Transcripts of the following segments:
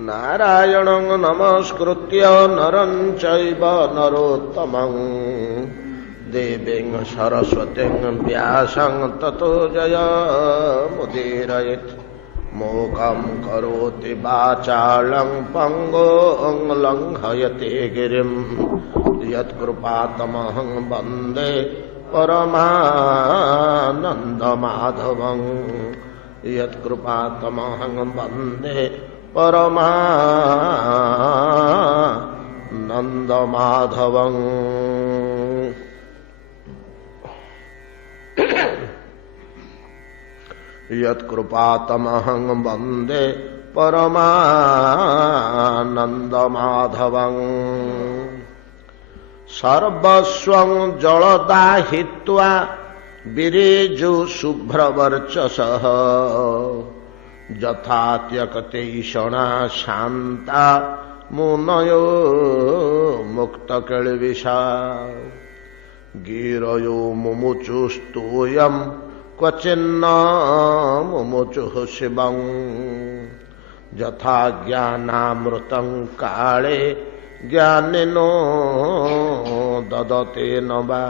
नारायणं नमस्कृत्य नरं चैव नरोत्तमं देवीं सरस्वतीं व्यासं ततो जयमुदीरयेत् मूकं करोति वाचालं पंगुं लङ्घयते गिरिं यत्कृपातमहं वन्दे परमानन्दमाधवं यत्कृपातमहं वन्दे परमानन्दमाधवं। यत्कृपातमहं वन्दे परमानन्दमाधवं। सर्वस्वं जलदाहित्वा विरेजु शुभ्रवर्चसः यथा त्यक्तैषणा शान्ता मुनयो मुक्तकिल्बिषा गिरयो मुमुचुस्तूयं क्वचिन्न मुमुचुः शिवं यथा ज्ञानामृतं काले ज्ञानिनो ददते न वा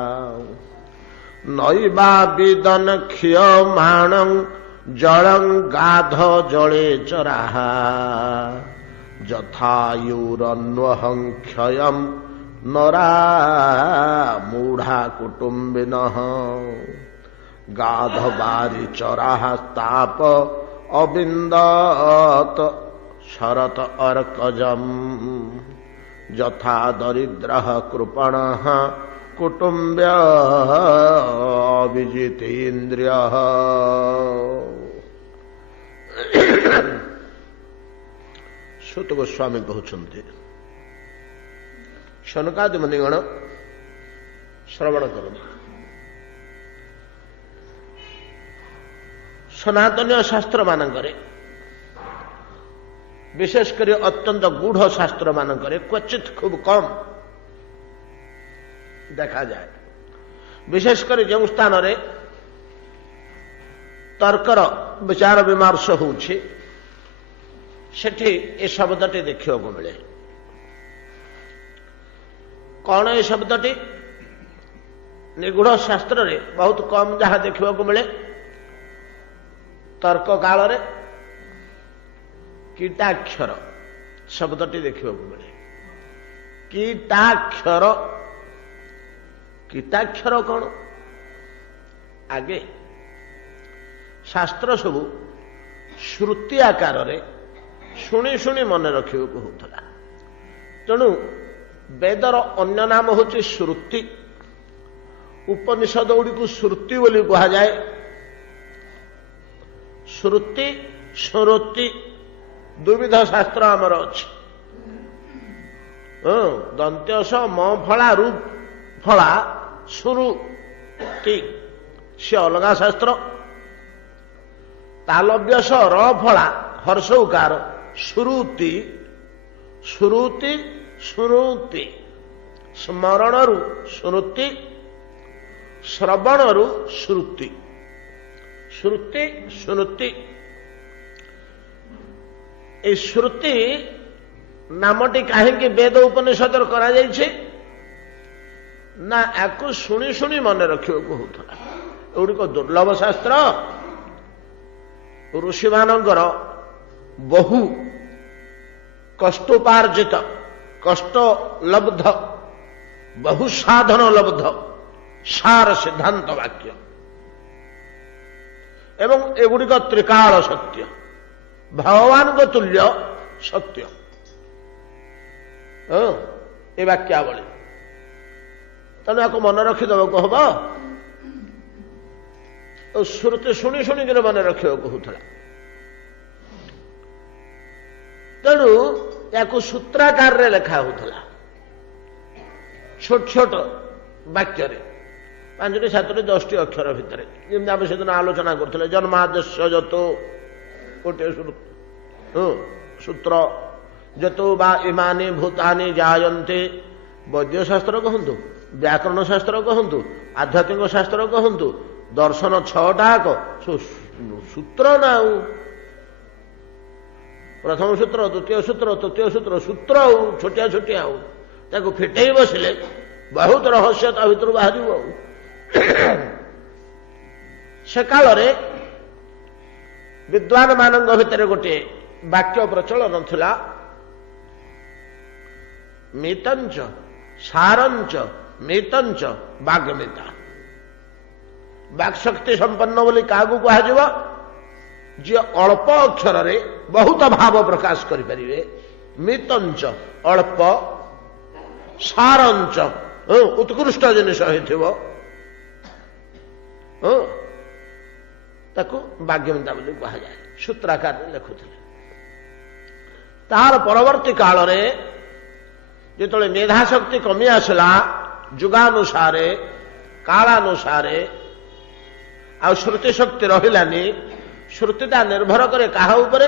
नैवाविदन् क्षीयमाणं जलं गाध जले चराः यथायुरन्वहं क्षयं नरा मूढ़ा कुटुम्बिनः गाधबारी चराः ताप अविन्दत शरत अर्कजम् यथा दरिद्रः कृपणः कुटुम्ब्य विजितेन्द्रियः। सुत गोस्वामी कहते शनकादि मुनिगण श्रवण करते। सनातन शास्त्र मानकरे विशेषकर अत्यंत गूढ़ शास्त्र मानकरे क्वचित खूब कम देखा जाए। विशेषकर जो स्थान रे तर्कर विचार विमर्श होछि सेठी ए शब्दटी देखियो को मिले। कौन ए शब्दटी निगूढ़ शास्त्र रे बहुत कम जहाँ देखियो को मिले। तर्क काल रे कीटाक्षर शब्दटी देखियो को मिले। कीटाक्षर कीटाक्षर कौन आगे शास्त्र सबू श्रुति आकार रे शुणी शुणी मन रखा होता। तेणु वेदर अन्य नाम होची श्रुति। उपनिषद गुड़ी को श्रुति बोली कहा जाए। श्रुति श्रुति दुविध शास्त्र आमर अच्छी। दंत्यस म फला रूप फला श्रुति से अलग शास्त्र। तालव्यस र फला हर्ष उकार श्रुति श्रुति श्रुति स्मरणरु श्रुति श्रवणरु श्रुति श्रुति श्रुति। ए श्रुति नामटी कहीं वेद उपनिषद करा जाइछे ना याकू शुणी शुणी मन रखा होता। एगुड़िक दुर्लभ शास्त्र ऋषि मानकर बहु कष्टोपार्जित कष्ट लब्ध बहु साधन लब्ध सार सिद्धांत वाक्य एवं एगुड़िक त्रिकाल सत्य भगवान को तुल्य सत्य ए वाक्यावली। तेणु आपको मन रखिदेव हम श्रुति शुणी शुणिक मन रखा होता। तेणु या सूत्राकार रे लिखा होता छोट छोट वाक्य 5टी 7टी 10टी अक्षर भितर जमी आम से दिन आलोचना करते जन्माद्यस्य जतो गोटे सूत्र जतो बा इमानि भूतानि जायन्ते। वैद्य शास्त्र कहतु व्याकरण शास्त्र कहतु आध्यात्मिक शास्त्र कहतु दर्शन 6टाक सूत्र ना प्रथम सूत्र द्वितीय सूत्र तृतीय सूत्र सूत्र हो छोटिया छोटिया हो ताको फिटेई बसिले बहुत रहस्य ता भितर बाहर से काल विद्वान मान भितर गोटे वाक्य प्रचलन थिला मितंच सारंच मितंच बाग्मिता वाक्शक्ति संपन्न बोली क्या कह जी अल्प अक्षर रे बहुत भाव प्रकाश करें मितंच अल्प सारंच उत्कृष्ट जिनिष ताकू बाग्यमिता बोली कह जाए सूत्राकार लिखुले तार परवर्ती काल रे जो मेधाशक्ति कमी आसला जुगानुसारे कालानुसारे आ श्रुति शक्ति रहिलानी श्रुतिटा निर्भर करे काहा उपरे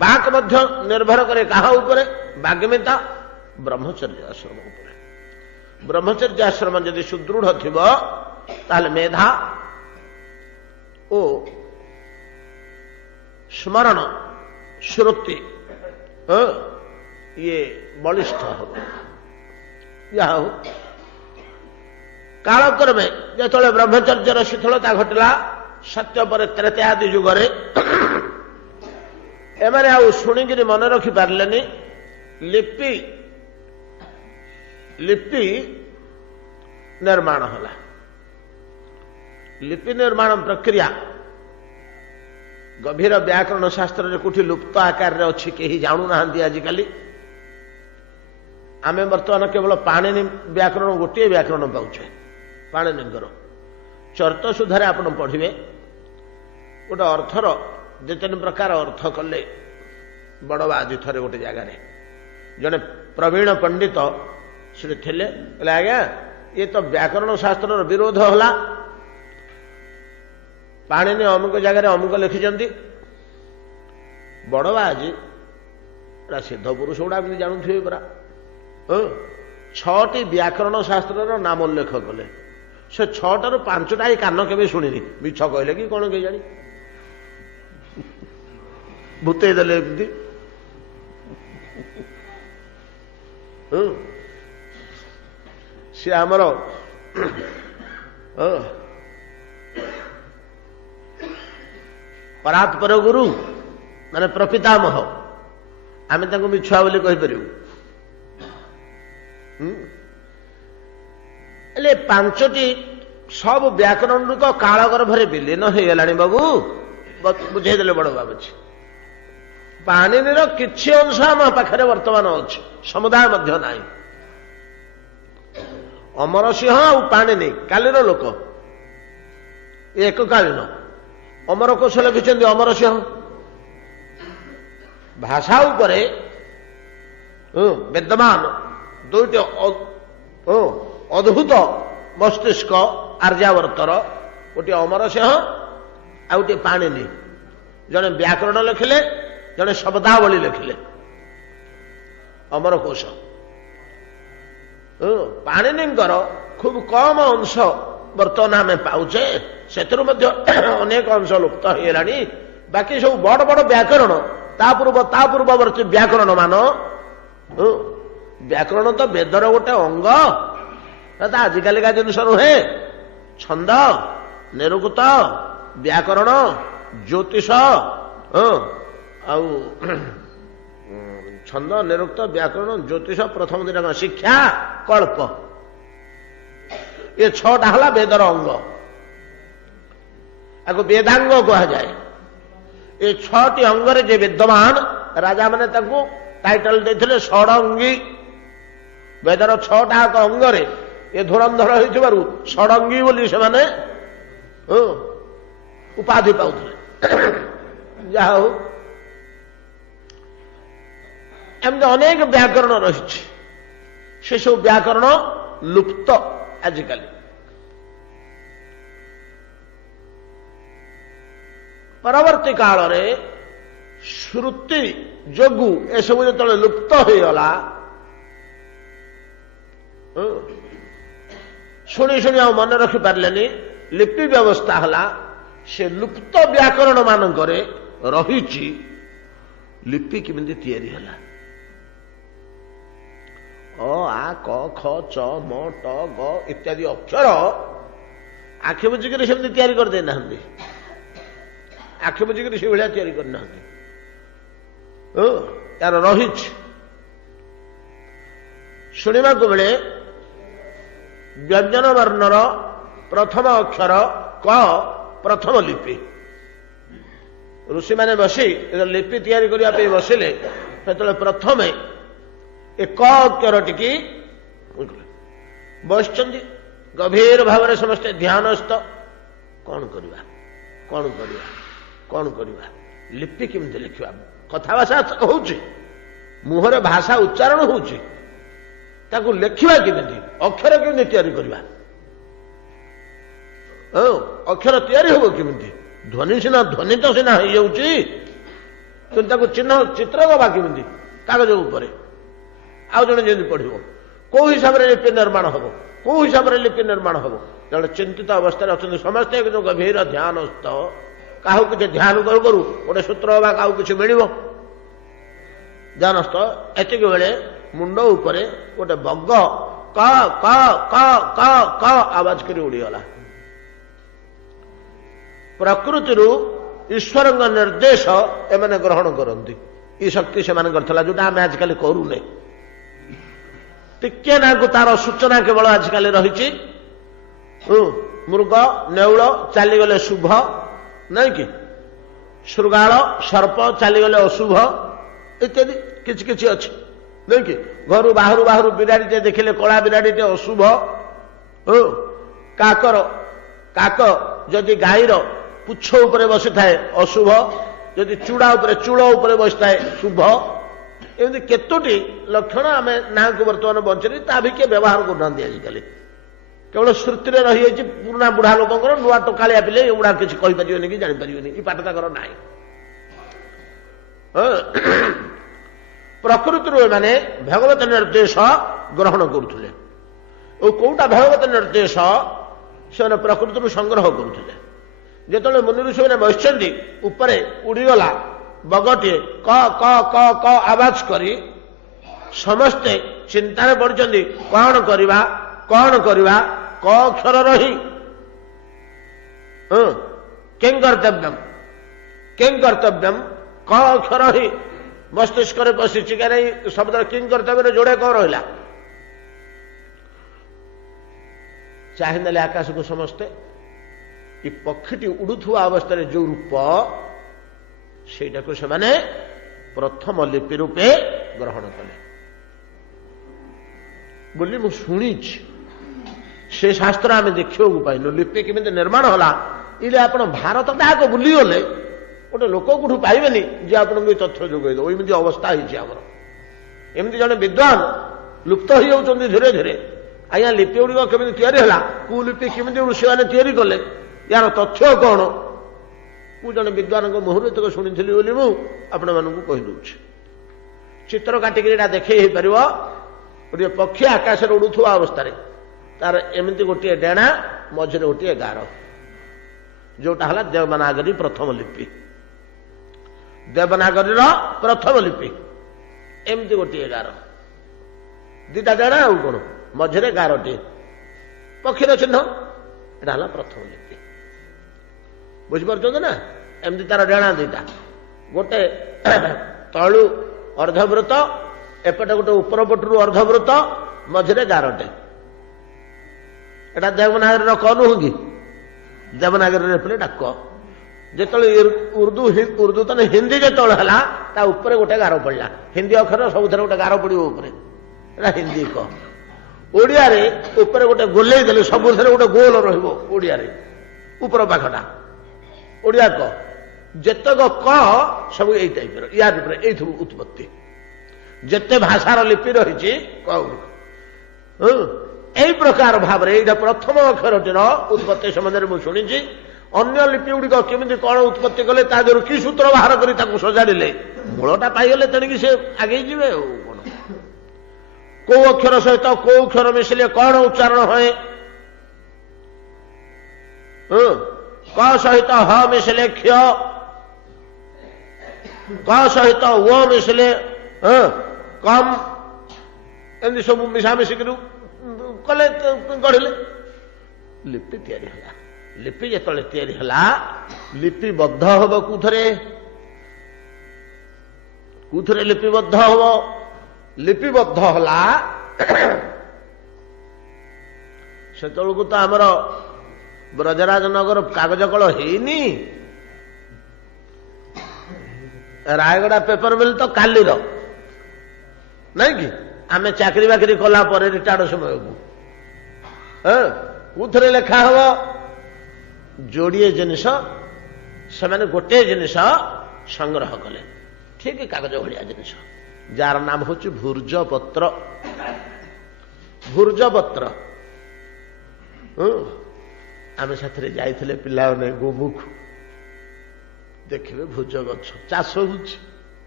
बाक मध्य निर्भर करे काहा उपरे बाग्यमिता ब्रह्मचर्य आश्रम उपरे ब्रह्मचर्य आश्रम यदि सुदृढ़ थिबो ताले मेधा ओ स्मरण श्रुति ये बलिष्ठ हो या हो कालक्रमे जो ब्रह्मचर्यर शिथिलता घटला सत्य पर त्रेतादि जुगरे एमाने आउ शुणिकी मन रखि पारलेनी लिपि लिपि निर्माण होला लिपि निर्माण प्रक्रिया गभीर व्याकरण शास्त्र रे कोठी लुप्त आकार रे अछि केही जानु नाहंती आजिकाली आमे वर्तमान केवल पाणिनि व्याकरण गोटे व्याकरण पाउछे पाणिनिंकर चर्त सुधारे आपण पढ़िबे गोटे अर्थर दु तीन प्रकार अर्थ कले बड़वा आज थरे गोटे जगार जड़े प्रवीण पंडित से थे आज्ञा ये तो व्याकरण शास्त्र विरोध होला पाणिनि अमुक जगार अमुक लिखिं बड़वा आज सिद्ध पुरुष गुड़ा भी जानूे परा छटी व्याकरण शास्त्र नाम उल्लेख कले से छटार पांचटा ही कान के शुणी मिछ कहले कि कौन के जानी भूते देले एमती सी आमर परात्पर गुरु माने प्रपितामह आमे ताको मिछुआ बोली कहि परिबु एले पांचटी सब व्याकरण को काल गर्भरे विलीन हो गलानी बाबू बुझे देले बड़ बाबू पाणिनिर किछि अंश आम पाखरे वर्तमान अछि समुदाय मध्य नाही अमर सिंह आ पाणिनि कालीर लोक एककालीन अमर कोश लिखिं अमर सिंह भाषा उपरे विद्यमान दुईट अद्भुत मस्तिष्क आर्यावर्तर गोटे अमर सिंह आ गोटे पाणिनि जड़े व्याकरण लिखिले जड़े शब्दावली लिखिले अमर कोश पाणिनिंकर खूब कम अंश बर्तमान आम पाउचे से अनेक अंश लुप्त हो गलानी बाकी सब बड़ बड़ व्याकरण पूर्ववर्ती व्याकरण मान व्याकरण तो वेदर गोटे अंग आजिकालिका जिनस नुहे छंद निरुक्त व्याकरण ज्योतिष छंद निरुक्त व्याकरण ज्योतिष प्रथम दिन शिक्षा कल्प ये छटा हला वेदर अंग आपको वेदांग कह जाए ये छटी अंगरे जे विद्यमान राजा माने ताकू टाइटल देथिले षडंगी वेदर छटा अंगरे ये धुरंधर हो षडंगी बोली से माने उपाधि पाउथिले जा हो एमती अनेक व्याकरण रही से सब व्याकरण लुप्त आजिकाली परवर्ती काल रे श्रुति जोगु ए सब जो लुप्त हो गला शुणी शुणी आ मन रखि पारलेनी लिपि व्यवस्था हला से लुप्त व्याकरण मानकरे रहिछि लिपि केमिति तैयारी होला अ आ क ख च म ट ग इत्यादि अक्षर आखि बुझिकरी सेमती तैयारी कर देना आखि बुझिकरी से भाया तैयारी करना यार रही शुणा बेले व्यंजन वर्णर प्रथम अक्षर क प्रथम लिपि ऋषि मैंने बसी लिपि तैयारी करने बसिले से प्रथम ए क अक्षर टी बस गभीर भाव में समस्ते ध्यानस्थ कौन करवा कौन करवा कौन करवा लिपि केमती लिखा कथा भाषा हो मुहर भाषा उच्चारण हो लिखा केमिति अक्षर केमिति तैयारी करवा अक्षर तैयारी हम केमिति ध्वनि सीना ध्वनि तो सीना हो जाऊँ चिन्ह चित्र दबा केमिति कागज उपरे आउ जड़े जमी पढ़ कौ हिसाब से लिपि निर्माण हम कौ हिसाब से लिपि निर्माण हम जड़े चिंतित अवस्था अच्छा समस्ते जो गभीर ध्यानस्थ क्या किसी ध्यान करू करू गोटे सूत्र हवा क्या किसी मिल ध्यानस्थ एतिक बेले मुंड उपरे गोटे बग क क क क क आवाज कर उड़ीगला प्रकृति ईश्वर निर्देश एमने ग्रहण करती ये शक्ति से जो आम आजकल करूने टिके ना को तार सूचना केवल आजकल रही मृग नेउल चलीगले शुभ नहीं कि श्रृगाल सर्प चलीगले अशुभ इत्यादि किछि किछि अच्छी नहीं कि घर बाहर बाहर बिराड़ीटे देखिले कला बिराड़ीटे अशुभ काकर काक जदि गाईर पुछ उपरे बसी थाए अशुभ जदि चूड़ा उपरे चूड़ उपरे बसी थाए शुभ एमती केतोटी लक्षण आम ना को बर्तमान बंचनी ता भी किए व्यवहार करना आजिकल केवल श्रुति रही है पुराना बुढ़ा लोक नुआ टोकालिया पिले एगुड़ा किसी कहीपर कि जापर ये पाठ तक ना प्रकृति माने भगवत निर्देश ग्रहण करुले कौटा भगवत निर्देश से प्रकृति संग्रह करुले जो मुनि ऋषि मैंने बसि उपरे उड़ीगला बगटे क क क क आवाज करी समस्ते चिंतार पड़ते कौन करवा क अक्षर रही किं कर्तव्यम क अक्षर ही मस्तिष्क पशि शब्द किं कर्तव्य जोड़े कौन रहा चाहिए आकाश को समस्ते ये पक्षी उड़ुवा अवस्था जो रूप सेटा को से माने प्रथम लिपि रूपे ग्रहण कले बोली मु शुणी से शास्त्र आम देखा पाइनु लिपि केमिति निर्माण होला इले आपण भारत टाक बुली गले गोटे लोक कोठू पाइबेनी जे आपन तथ्य जोगई दो एमती अवस्था होइछि हमर एमती जने विद्वान लुप्त हो जाउछन्ति धीरे धीरे आया लिपि गुड़िक केमिति तैयारी होला कु लिपि केमिति ऋषि माने तैयारी कले यार तथ्य कौन मु जन विद्वान मुहर तक शुणी आपण मानक कहीदे चित्र काटिक देखे पार गोटे पक्षी आकाश उड़ुवा अवस्था तार एमती गोटे डेणा मझे गोटे गार जोटा है देवनागरी प्रथम लिपि देवनागरी प्रथम लिपि एमती गोटे गार दीटा डेणा आउ कौन मझे गारटे पक्षीर चिन्ह यहाँ प्रथम लिपि बुझीपार ना एमती तार डेणा दीटा गोटे तलु अर्धवृत एपटे गोटे उपर पटू अर्धवृत मझे गारटे एटा देवनागरी क नुह कि देवनागरी डाक जो उर्दू उर्दू तो हिंदी जो है ऊपर गोटे गार पड़ा हिंदी अक्षर सब गोटे गार पड़ो हिंदी क ओडिया ऊपर गोटे गोले देले सब गोटे गोल रोडिया ऊपर पाखटा ओडिया क जेतक क सब यही टाइप या उत्पत्ति जेते भाषार लिपि रही यही प्रकार भाव में प्रथम अक्षरटीर उत्पत्ति संबंध में शुणी अन्य लिपि गुड़िक केमी कौन उत्पत्ति कले तादर कि सूत्र बाहर कर सजाड़े मूलटा पाईगले तेणिक से आगे जीवे कौन कौ अक्षर सहित कौ अक्षर मिसिले कौन उच्चारण है क सहित ह मिसिले क्ष କ ସହିତ ଓ ମିଶିଲେ କମ୍, ଏମିତି ସବୁ ମିଶାମିଶିକିରୁ କଲେ, ଗଢିଲେ, ଲିପି ତିଆରି ହେଲା। ଲିପି ଯେତେବେଳେ ତିଆରି ହେଲା, ଲିପିବଦ୍ଧ ହବ କୋଉଥିରେ ଲିପିବଦ୍ଧ ହବ? ଲିପିବଦ୍ଧ ହେଲା ସେତେବେଳକୁ ତ ଆମର ବ୍ରଜରାଜନଗର କାଗଜ କଳ ହେଇନି। ରାୟଗଡା ପେପର ମିଲ୍ ତ କାଲିର, ନାଇଁ କି? ଆମେ ଚାକିରି ବାକିରି କଲା ପରେ ରିଟାୟାର୍ଡ ସମୟକୁ କୋଉଥିରେ ଲେଖା ହବ? ଯୋଡ଼ିଏ ଜିନିଷ ସେମାନେ ଗୋଟିଏ ଜିନିଷ ସଂଗ୍ରହ କଲେ, ଠିକ କାଗଜ ଭଳିଆ ଜିନିଷ, ଯାହାର ନାମ ହଉଛି ଭୂର୍ଜପତ୍ର। ଭୂର୍ଜପତ୍ର ଆମେ ସାଥିରେ ଯାଇଥିଲେ ପିଲାମାନେ ଗୋମୁଖ, ଦେଖିବେ ଭୁଜ ଗଛ ଚାଷ ହଉଛି।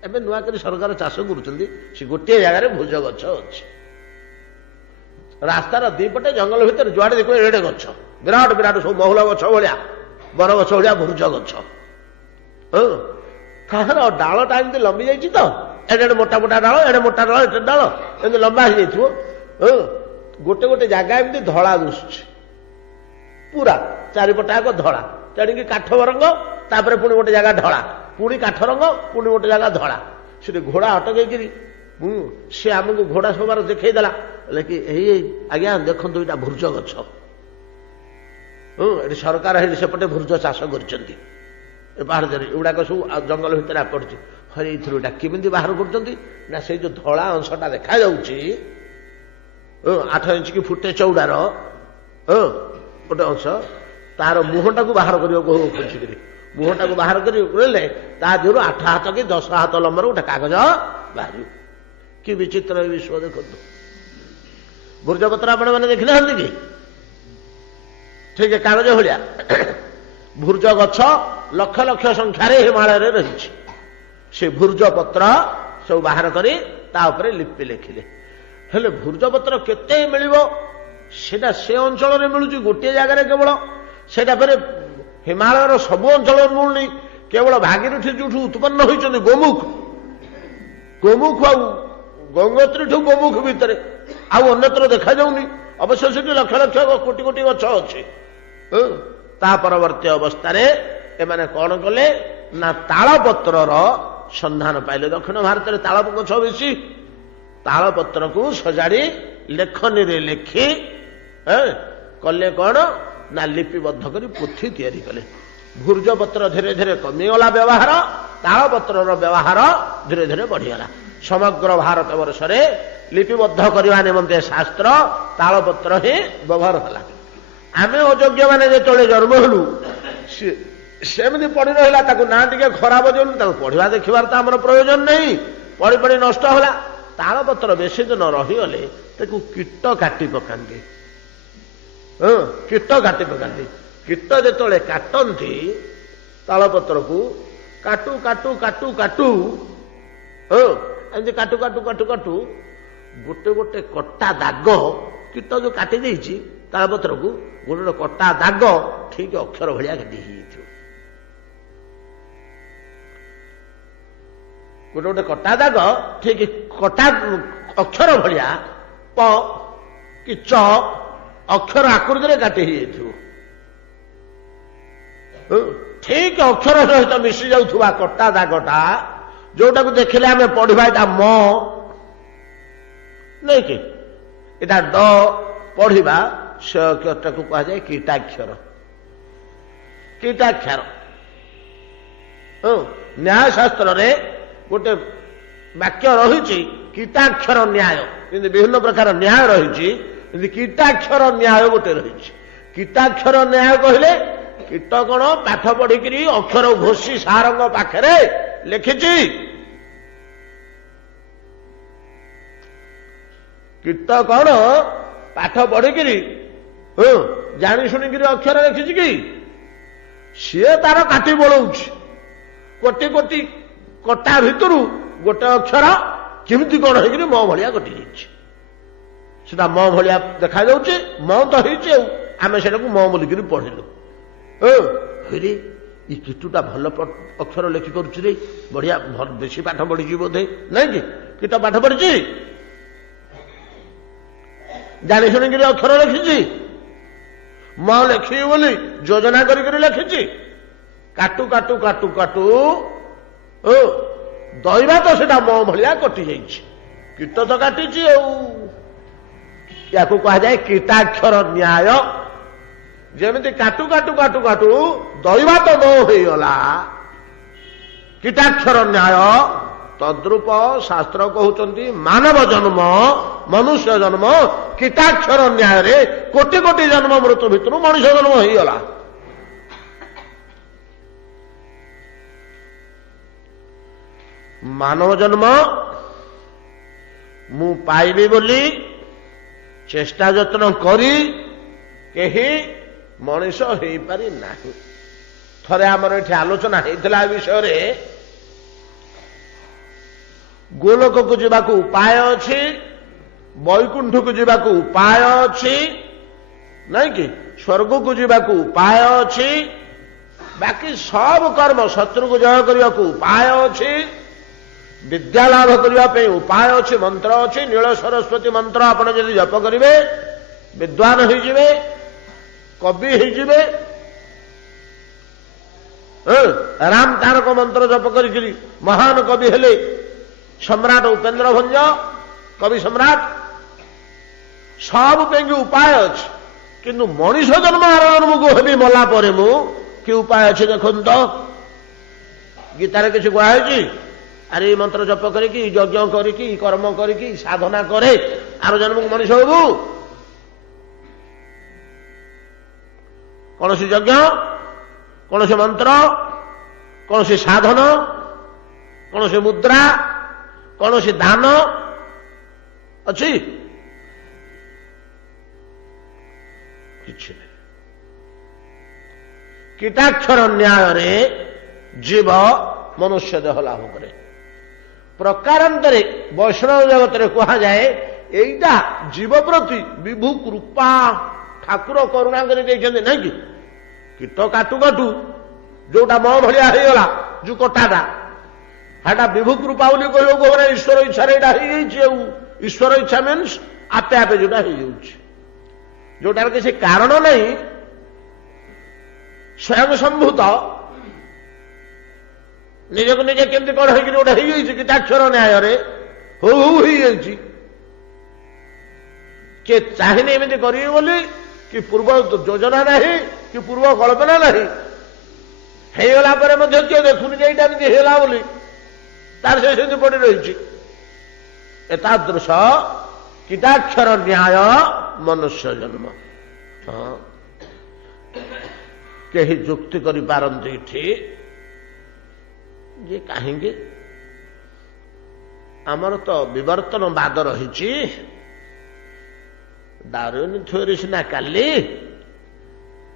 ଏବେ ନୂଆ କରି ସରକାର ଚାଷ କରୁଛନ୍ତି, ସେ ଗୋଟିଏ ଜାଗାରେ ଭୁଜ ଗଛ ଅଛି। ରାସ୍ତାର ଦିପଟେ ଜଙ୍ଗଲ ଭିତରେ ଯୁଆଡେ ଦେଖିବେ ଏଡେ ଗଛ, ବିରାଟ ବିରାଟ ସବୁ ମହୁଲ ଗଛ ଭଳିଆ, ବର ଗଛ ଭଳିଆ ଭୁଜ ଗଛ। କାହାର ଡାଳଟା ଏମିତି ଲମ୍ବି ଯାଇଛି ତ, ଏଡେ ଏଡେ ମୋଟା ମୋଟା ଡାଳ, ଏଡେ ମୋଟା ଡାଳ, ଏଡେ ଡାଳ ଏମିତି ଲମ୍ବା ହେଇଯାଇଥିବ। ଗୋଟେ ଗୋଟେ ଜାଗା ଏମିତି ଧଳା ଦିଶୁଛି, ପୁରା ଚାରିପଟା ଆଗ ଧଳା, ତେଣିକି କାଠ ରଙ୍ଗ, ତାପରେ ପୁଣି ଗୋଟେ ଜାଗା ଧଳା, ପୁଣି କାଠ ରଙ୍ଗ, ପୁଣି ଗୋଟେ ଜାଗା ଧଳା। ସେଠି ଘୋଡା ଅଟକେଇକିରି ସେ ଆମକୁ ଘୋଡା ସବାର ଦେଖେଇଦେଲା, କି ଏଇ ଆଜ୍ଞା ଦେଖନ୍ତୁ ଏଇଟା ଭୁର୍ଜ ଗଛ। ଏଠି ସରକାର ହେଇଠି ସେପଟେ ଭୁର୍ଜ ଚାଷ କରିଛନ୍ତି, ଏ ପାହାଡରେ ଏଗୁଡାକ ସବୁ ଜଙ୍ଗଲ ଭିତରେ ପଡୁଛି। ହରେ ଏଇଥିରୁ ଏଇଟା କେମିତି ବାହାର କରୁଛନ୍ତି ନା, ସେଇ ଯୋଉ ଧଳା ଅଂଶଟା ଦେଖାଯାଉଛି 8 ଇଞ୍ଚ କି ଫୁଟେ ଚଉଡାର ଗୋଟେ ଅଂଶ, ତାର ମୁହଁଟାକୁ ବାହାର କରିବାକୁ ଖୋଜିକିରି ମୁହଁଟାକୁ ବାହାର କରି ନେଲେ ତା ଦେହରୁ 8 ହାତ କି 10 ହାତ ଲମ୍ବର ଗୋଟେ କାଗଜ ବାହାରିବ। କି ବିଚିତ୍ର ବିଶ୍ୱ ଦେଖନ୍ତୁ। ଭୂର୍ଜପତ୍ର ଆପଣମାନେ ଦେଖିନାହାନ୍ତି କି? ଠିକ କାଗଜ ଭଳିଆ ଭୂର୍ଜ ଗଛ ଲକ୍ଷ ଲକ୍ଷ ସଂଖ୍ୟାରେ ହିମାଳୟରେ ରହିଛି। ସେ ଭୂର୍ଜ ପତ୍ର ସବୁ ବାହାର କରି ତା ଉପରେ ଲିପି ଲେଖିଲେ। ହେଲେ ଭୂର୍ଜ ପତ୍ର କେତେ ମିଳିବ? ସେଟା ସେ ଅଞ୍ଚଳରେ ମିଳୁଛି ଗୋଟିଏ ଜାଗାରେ କେବଳ, ସେଇଟା ଫେରେ ହିମାଳୟର ସବୁ ଅଞ୍ଚଳରେ ମିଳୁନି। କେବଳ ଭାଗୀରଥୀ ଯୋଉଠୁ ଉତ୍ପନ୍ନ ହୋଇଛନ୍ତି ଗୋମୁଖ, ଗୋମୁଖ ଆଉ ଗଙ୍ଗୋତ୍ରୀଠୁ ଗୋମୁଖ ଭିତରେ ଆଉ ଅନ୍ୟତ୍ର ଦେଖାଯାଉନି। ଅବଶ୍ୟ ସେଠି ଲକ୍ଷ ଲକ୍ଷ କୋଟି କୋଟି ଗଛ ଅଛି। ତା ପରବର୍ତ୍ତୀ ଅବସ୍ଥାରେ ଏମାନେ କଣ କଲେ ନା ତାଳପତ୍ରର ସନ୍ଧାନ ପାଇଲେ। ଦକ୍ଷିଣ ଭାରତରେ ତାଳ ଗଛ ବେଶୀ। ତାଳପତ୍ରକୁ ସଜାଡି ଲେଖନୀରେ ଲେଖି କଲେ କଣ ନା ଲିପିବଦ୍ଧ କରି ପୋଥି ତିଆରି କଲେ। ଭୂର୍ଜପତ୍ର ଧୀରେ ଧୀରେ କମିଗଲା ବ୍ୟବହାର, ତାଳପତ୍ରର ବ୍ୟବହାର ଧୀରେ ଧୀରେ ବଢିଗଲା। ସମଗ୍ର ଭାରତ ବର୍ଷରେ ଲିପିବଦ୍ଧ କରିବା ନିମନ୍ତେ ଶାସ୍ତ୍ର ତାଳପତ୍ର ହିଁ ବ୍ୟବହାର ହେଲା। ଆମେ ଅଯୋଗ୍ୟ ମାନେ ଯେତେବେଳେ ଜନ୍ମ ହେଲୁ, ସେମିତି ପଡି ରହିଲା, ତାକୁ ନା ଟିକେ ଖରାପ ଯୋଉନି, ତାକୁ ପଢିବା ଦେଖିବାର ତ ଆମର ପ୍ରୟୋଜନ ନାହିଁ, ପଢି ପଢି ନଷ୍ଟ ହେଲା। ତାଳପତ୍ର ବେଶୀ ଦିନ ରହିଗଲେ ତାକୁ କୀଟ କାଟି ପକାନ୍ତି। କୀଟ କାଟି ପକାନ୍ତି। କୀଟ ଯେତେବେଳେ କାଟନ୍ତି ତାଳପତ୍ରକୁ, କାଟୁ କାଟୁ କାଟୁ କାଟୁ ଏମିତି କାଟୁ କାଟୁ କାଟୁ କାଟୁ ଗୋଟେ ଗୋଟେ କଟା ଦାଗ, କୀଟ ଯୋଉ କାଟି ଦେଇଛି ତାଳପତ୍ରକୁ, ଗୋଟେ ଗୋଟେ କଟା ଦାଗ ଠିକ ଅକ୍ଷର ଭଳିଆ କାଟି ହେଇଯାଇଥିବ। ଗୋଟେ ଗୋଟେ କଟା ଦାଗ ଠିକ କଟା ଅକ୍ଷର ଭଳିଆ ପ କି ଚ ଅକ୍ଷର ଆକୃତିରେ କାଟି ହେଇଯାଇଥିବ। ଠିକ ଅକ୍ଷର ସହିତ ମିଶି ଯାଉଥିବା କଟା ଦାଗଟା, ଯୋଉଟାକୁ ଦେଖିଲେ ଆମେ ପଢିବା ଏଟା ମ ନାଇଁ କି, ଏଟା ଡ ପଢିବା, ସେ ଅକ୍ଷରଟାକୁ କୁହାଯାଏ କୀଟାକ୍ଷର। କୀଟାକ୍ଷର ନ୍ୟାୟ ଶାସ୍ତ୍ରରେ ଗୋଟେ ବାକ୍ୟ ରହିଛି କୀଟାକ୍ଷର ନ୍ୟାୟ। କିନ୍ତୁ ବିଭିନ୍ନ ପ୍ରକାର ନ୍ୟାୟ ରହିଛି, କିନ୍ତୁ କୀଟାକ୍ଷର ନ୍ୟାୟ ଗୋଟେ ରହିଛି। କୀଟାକ୍ଷର ନ୍ୟାୟ କହିଲେ କୀଟ କଣ ପାଠ ପଢିକିରି ଅକ୍ଷର ଘୋଷି ସାରଙ୍କ ପାଖରେ ଲେଖିଛି। କୀଟ କଣ ପାଠ ପଢିକିରି ଜାଣି ଶୁଣିକିରି ଅକ୍ଷର ଲେଖିଛି କି? ସିଏ ତାର କାଟି ବଳଉଛି। କୋଟି କୋଟି କଟା ଭିତରୁ ଗୋଟେ ଅକ୍ଷର କେମିତି କଣ ହେଇକିରି ମ ଭଳିଆ କଟି ଯାଇଛି। ସେଟା ମ ଭଳିଆ ଦେଖାଯାଉଛି, ମ ତ ହେଇଛି ଆଉ ଆମେ ସେଟାକୁ ମ ବୋଲିକିରି ପଢିଲୁ। ଇ କୀଟଟା ଭଲ ଅକ୍ଷର ଲେଖି କରୁଛି ରେ, ବଢିଆ ବେଶୀ ପାଠ ପଢିଛି ବୋଧେ, ନାଇଁ କି? କୀଟ ପାଠ ପଢିଛି, ଜାଣି ଶୁଣିକିରି ଅକ୍ଷର ଲେଖିଛି, ମ ଲେଖିବି ବୋଲି ଯୋଜନା କରିକିରି ଲେଖିଛି। କାଟୁ କାଟୁ କାଟୁ କାଟୁ ଦଇବା ତ ସେଟା ମ ଭଳିଆ କଟି ଯାଇଛି। କୀଟ ତ କାଟିଛି ଆଉ। ୟାକୁ କୁହାଯାଏ କୀଟାକ୍ଷର ନ୍ୟାୟ। ଯେମିତି କାଟୁ କାଟୁ କାଟୁ କାଟୁ ଦଇବା ତ ମ ହେଇଗଲା, କୀଟାକ୍ଷର ନ୍ୟାୟ। ତଦ୍ରୂପ ଶାସ୍ତ୍ର କହୁଛନ୍ତି ମାନବ ଜନ୍ମ, ମନୁଷ୍ୟ ଜନ୍ମ କୀଟାକ୍ଷର ନ୍ୟାୟରେ କୋଟି କୋଟି ଜନ୍ମ ମୃତ୍ୟୁ ଭିତରୁ ମଣିଷ ଜନ୍ମ ହେଇଗଲା। ମାନବ ଜନ୍ମ ମୁଁ ପାଇବି ବୋଲି ଚେଷ୍ଟା ଯତ୍ନ କରି କେହି ମଣିଷ ହେଇପାରି ନାହିଁ। ଥରେ ଆମର ଏଠି ଆଲୋଚନା ହେଇଥିଲା ଏ ବିଷୟରେ। ଗୋଲୋକକୁ ଯିବାକୁ ଉପାୟ ଅଛି, ବୈକୁଣ୍ଠକୁ ଯିବାକୁ ଉପାୟ ଅଛି, ନାଇଁ କି? ସ୍ୱର୍ଗକୁ ଯିବାକୁ ଉପାୟ ଅଛି, ବାକି ସବୁ କର୍ମ ଶତ୍ରୁକୁ ଜୟ କରିବାକୁ ଉପାୟ ଅଛି, ବିଦ୍ୟା ଲାଭ କରିବା ପାଇଁ ଉପାୟ ଅଛି, ମନ୍ତ୍ର ଅଛି। ନୀଳ ସରସ୍ୱତୀ ମନ୍ତ୍ର ଆପଣ ଯଦି ଜପ କରିବେ ବିଦ୍ୱାନ ହେଇଯିବେ, କବି ହେଇଯିବେ। ରାମ ତାରକ ମନ୍ତ୍ର ଜପ କରିକିରି ମହାନ କବି ହେଲେ ସମ୍ରାଟ ଉପେନ୍ଦ୍ର ଭଞ୍ଜ, କବି ସମ୍ରାଟ। ସବୁ ପାଇଁକି ଉପାୟ ଅଛି, କିନ୍ତୁ ମଣିଷ ଜନ୍ମ ଆର ଜନ୍ମକୁ ହେବି ମଲା ପରେ ମୁଁ କି ଉପାୟ ଅଛି ଦେଖନ୍ତୁ ତ? ଗୀତାରେ କିଛି କୁହାହେଇଛି? ଆରେ ଏଇ ମନ୍ତ୍ର ଜପ କରିକି, ଯଜ୍ଞ କରିକି, କର୍ମ କରିକି, ସାଧନା କରେ ଆର ଜନ୍ମକୁ ମଣିଷ ହବୁ? କୌଣସି ଯଜ୍ଞ, କୌଣସି ମନ୍ତ୍ର, କୌଣସି ସାଧନ, କୌଣସି ମୁଦ୍ରା, କୌଣସି ଦାନ ଅଛି? କିଛି ନାହିଁ। କୀଟାକ୍ଷର ନ୍ୟାୟରେ ଜୀବ ମନୁଷ୍ୟ ଦେହ ଲାଭ କରେ। ପ୍ରକାରାନ୍ତରେ ବୈଷ୍ଣବ ଜଗତରେ କୁହାଯାଏ ଏଇଟା ଜୀବ ପ୍ରତି ବିଭୁ କୃପା। ଠାକୁର କରୁଣା କରି ଦେଇଛନ୍ତି, ନାଇଁ କି? କୀଟ କାଟୁ କାଟୁ ଯୋଉଟା ମ ଭଳିଆ ହେଇଗଲା, ଯୋଉ କଟାଟା, ହେଟା ବିଭୁ କୃପା ବୋଲି କହିବାକୁ ହବ ନା? ଈଶ୍ୱର ଇଚ୍ଛାରେ ଏଇଟା ହେଇଯାଇଛି। ଆଉ ଈଶ୍ୱର ଇଚ୍ଛା ମିନ୍ସ ଆପେ ଆପେ ଯୋଉଟା ହେଇଯାଉଛି, ଯୋଉଟାର କିଛି କାରଣ ନାହିଁ, ସ୍ୱୟଂ ସମ୍ଭୂତ, ନିଜକୁ ନିଜେ କେମିତି କଣ ହେଇକି ଗୋଟେ ହେଇଯାଇଛି କୀଟାକ୍ଷର ନ୍ୟାୟରେ, ହଉ ହଉ ହେଇଯାଇଛି। କିଏ ଚାହିଁନି ଏମିତି କରିବେ ବୋଲି, କି ପୂର୍ବ ଯୋଜନା ନାହିଁ, କି ପୂର୍ବ କଳ୍ପନା ନାହିଁ। ହେଇଗଲା ପରେ ମଧ୍ୟ କିଏ ଦେଖୁନି ଯେ ଏଇଟା ଏମିତି ହେଇଗଲା ବୋଲି, ତାର ସେ ସେମିତି ପଡି ରହିଛି। ଏତାଦୃଶ କୀଟାକ୍ଷର ନ୍ୟାୟ ମନୁଷ୍ୟ ଜନ୍ମ। ହଁ, କେହି ଯୁକ୍ତି କରିପାରନ୍ତି ଏଠି ଯେ କାହିଁକି ଆମର ତ ବିବର୍ତ୍ତନବାଦ ରହିଛି, ଦାରୁଇନ ଥିଓରି ସିନା କାଲି,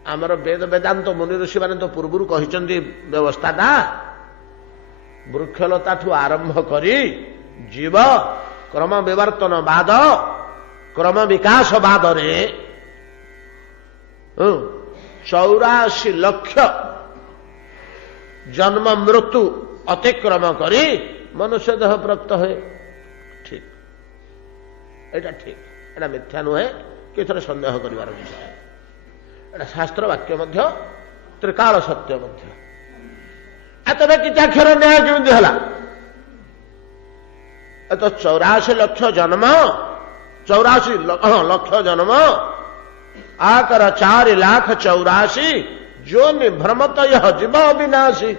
ଆମର ବେଦ ବେଦାନ୍ତ ମୁନି ଋଷି ମାନେ ତ ପୂର୍ବରୁ କହିଛନ୍ତି ବ୍ୟବସ୍ଥାଟା। ବୃକ୍ଷଲତାଠୁ ଆରମ୍ଭ କରି ଜୀବ କ୍ରମ ବିବର୍ତ୍ତନବାଦ, କ୍ରମ ବିକାଶବାଦରେ 84 ଲକ୍ଷ ଜନ୍ମ ମୃତ୍ୟୁ ଅତିକ୍ରମ କରି ମନୁଷ୍ୟ ଦେହ ପ୍ରାପ୍ତ ହୁଏ। ଠିକ, ଏଇଟା ଠିକ, ଏଇଟା ମିଥ୍ୟା ନୁହେଁ, କିଥରେ ସନ୍ଦେହ କରିବାର ବିଷୟ। ଏଇଟା ଶାସ୍ତ୍ର ବାକ୍ୟ ମଧ୍ୟ, ତ୍ରିକାଳ ସତ୍ୟ ମଧ୍ୟ। ତେବେ କୀଟାକ୍ଷର ନ୍ୟାୟ କେମିତି ହେଲା? ଏ ତ 84 ଲକ୍ଷ ଜନ୍ମ, 84 ଲକ୍ଷ ଜନ୍ମ, ଆକର 4,84,000 ଯୋନି ଭ୍ରମତ ଯହ ଜୀବ ଅବିନାଶୀ।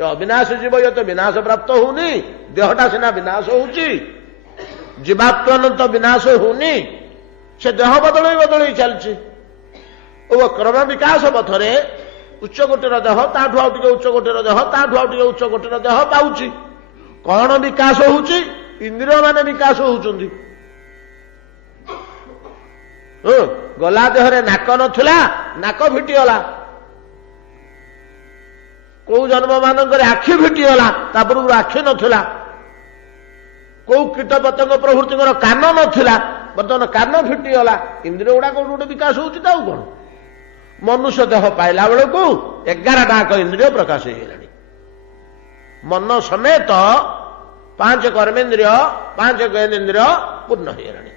ଏ ଅବିନାଶୀ ଜୀବ ଇଏ ତ ବିନାଶ ପ୍ରାପ୍ତ ହଉନି, ଦେହଟା ସିନା ବିନାଶ ହଉଛି, ଜୀବାତ୍ମନ ତ ବିନାଶ ହଉନି, ସେ ଦେହ ବଦଳେଇ ବଦଳେଇ ଚାଲିଛି। ଓ କ୍ରମ ବିକାଶ ପଥରେ ଉଚ୍ଚକୋଟୀର ଦେହ, ତାଠୁ ଆଉ ଟିକେ ଉଚ୍ଚକୋଟୀର ଦେହ, ତାଠୁ ଆଉ ଟିକେ ଉଚ୍ଚକୋଟୀର ଦେହ ପାଉଛି। କଣ ବିକାଶ ହଉଛି? ଇନ୍ଦ୍ରିୟ ମାନେ ବିକାଶ ହଉଛନ୍ତି। ଗଲା ଦେହରେ ନାକ ନଥିଲା, ନାକ ଫିଟିଗଲା। କୋଉ ଜନ୍ମ ମାନଙ୍କରେ ଆଖି ଫିଟିଗଲା, ତା ପୂର୍ବରୁ ଆଖି ନଥିଲା। କୋଉ କୀଟ ପତଙ୍ଗ ପ୍ରଭୃତିଙ୍କର କାନ ନଥିଲା, ବର୍ତ୍ତମାନ କାନ ଫିଟିଗଲା। ଇନ୍ଦ୍ରିୟ ଗୁଡା କୋଉଠି ଗୋଟେ ବିକାଶ ହଉଛି, ତା ଆଉ କଣ? ମନୁଷ୍ୟ ଦେହ ପାଇଲା ବେଳକୁ 11ଟା ଯାକ ଇନ୍ଦ୍ରିୟ ପ୍ରକାଶ ହେଇଗଲାଣି। ମନ ସମେତ 5 କର୍ମେନ୍ଦ୍ରିୟ 5 ଜ୍ଞାନେନ୍ଦ୍ରିୟ ପୂର୍ଣ୍ଣ ହେଇଗଲାଣି।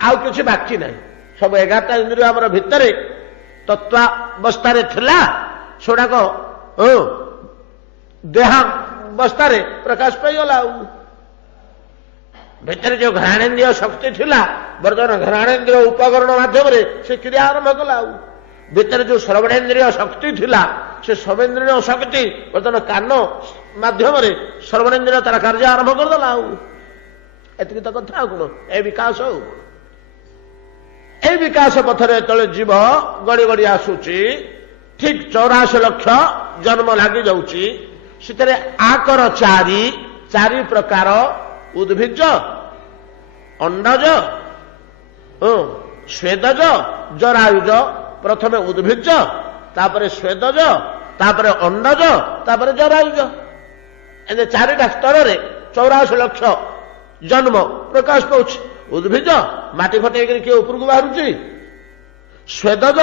ଆଉ କିଛି ବାକି ନାହିଁ। ସବୁ 11ଟା ଇନ୍ଦ୍ରିୟ ଆମର ଭିତରେ ତତ୍ୱାବସ୍ଥାରେ ଥିଲା, ସେଗୁଡାକ ଦେହାବସ୍ଥାରେ ପ୍ରକାଶ ପାଇଗଲା। ଆଉ ଭିତରେ ଯୋଉ ଘ୍ରାଣେନ୍ଦ୍ରିୟ ଶକ୍ତି ଥିଲା, ବର୍ତ୍ତମାନ ଘ୍ରାଣେନ୍ଦ୍ରିୟ ଉପକରଣ ମାଧ୍ୟମରେ ସେ କ୍ରିୟା ଆରମ୍ଭ କଲା। ଆଉ ଭିତରେ ଯୋଉ ଶ୍ରବଣେନ୍ଦ୍ରିୟ ଶକ୍ତି ଥିଲା, ସେ ଶ୍ରବଣେନ୍ଦ୍ରିୟ ଶକ୍ତି ବର୍ତ୍ତମାନ କାନ ମାଧ୍ୟମରେ ଶ୍ରବଣେନ୍ଦ୍ରିୟ ତାର କାର୍ଯ୍ୟ ଆରମ୍ଭ କରିଦେଲା। ଆଉ ଏତିକି ତ କଥା। ଆଉ କଣ ଏ ବିକାଶ? ଆଉ କଣ এই ବିକାଶ ପଥରେ ଯେତେବେଳେ ଜୀବ ଗଡ଼ି ଗଡ଼ି ଆସୁଛି, ଠିକ 84 ଲକ୍ଷ ଜନ୍ମ ଲାଗି ଯାଉଛି। ସେଥିରେ ଆକର 4 ପ୍ରକାର ଉଦ୍ଭିଜ, ଅଣ୍ଡଜ, ସ୍ୱେଦଜ, ଜରାୟୁଜ। ପ୍ରଥମେ ଉଦ୍ଭିଜ, ତାପରେ ସ୍ୱେଦଜ, ତାପରେ ଅଣ୍ଡଜ, ତାପରେ ଜରାୟୁଜ। ଏମିତି 4ଟା ସ୍ତରରେ 84 ଲକ୍ଷ ଜନ୍ମ ପ୍ରକାଶ ପାଉଛି। ଉଦ୍ଭିଜ ମାଟି ଫଟେଇକରି କିଏ ଉପରକୁ ବାହାରୁଛି। ସ୍ୱେଦଜ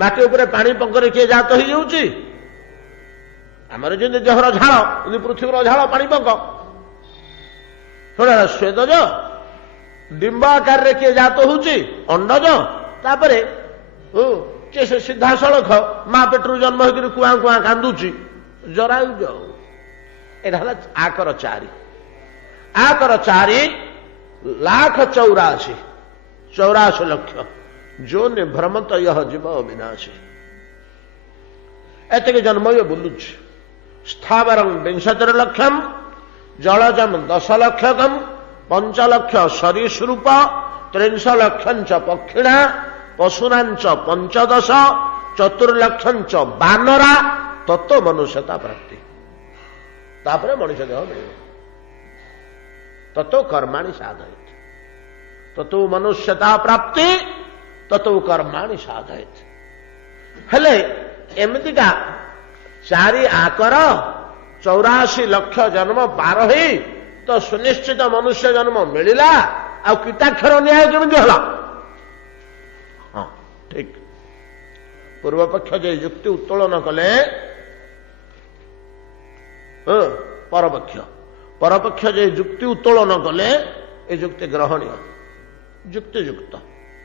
ମାଟି ଉପରେ ପାଣି ପଙ୍କରେ କିଏ ଜାତ ହେଇଯାଉଛି। ଆମର ଯେମିତି ଦେହର ଝାଳ, ଯେମିତି ପୃଥିବୀର ଝାଳ ପାଣି ପଙ୍କ। ସ୍ୱେଦଜ ଡିମ୍ବ ଆକାରରେ କିଏ ଜାତ ହଉଛି। ଅଣ୍ଡଜ ତାପରେ ସେ ସିଧାସଳଖ ମା ପେଟରୁ ଜନ୍ମ ହେଇକରି କୁଆଁ କୁଆଁ କାନ୍ଦୁଛି। ଜରାୟୁଜ। ଏଇଟା ହେଲା ଆକର 4। ଆକର 4 लाख 84 ଲକ୍ଷ जो निभ्रमत यह जीव अविनाशी। एतिक जन्म ये बुलुଛି। स्थावरं 65 लक्षम, जलजम 10 लक्षकम, 5 लक्ष सरीसृप, 30 लक्षंच पक्षिणा, पशुनांच 15, 4 लक्षंच बानरा। तत्व मनुष्यता प्राप्ति। तापर मनुष्य देह मिले। ततो कर्माणि साधयेत्। ततो मनुष्यता प्राप्ति, ततो कर्माणि साधयेत्। हेले एमतिका 4 आकर 84 लक्ष जन्म पार ही तो सुनिश्चित मनुष्य जन्म मिलिला। आ कीटाक्षर न्याय केमिति होला? हाँ ठीक। पूर्व पक्ष जे युक्ति उत्तोलन कले परपक्ष जे युक्ति उत्तोलन कले ए युक्ति ग्रहणीय, युक्ति युक्त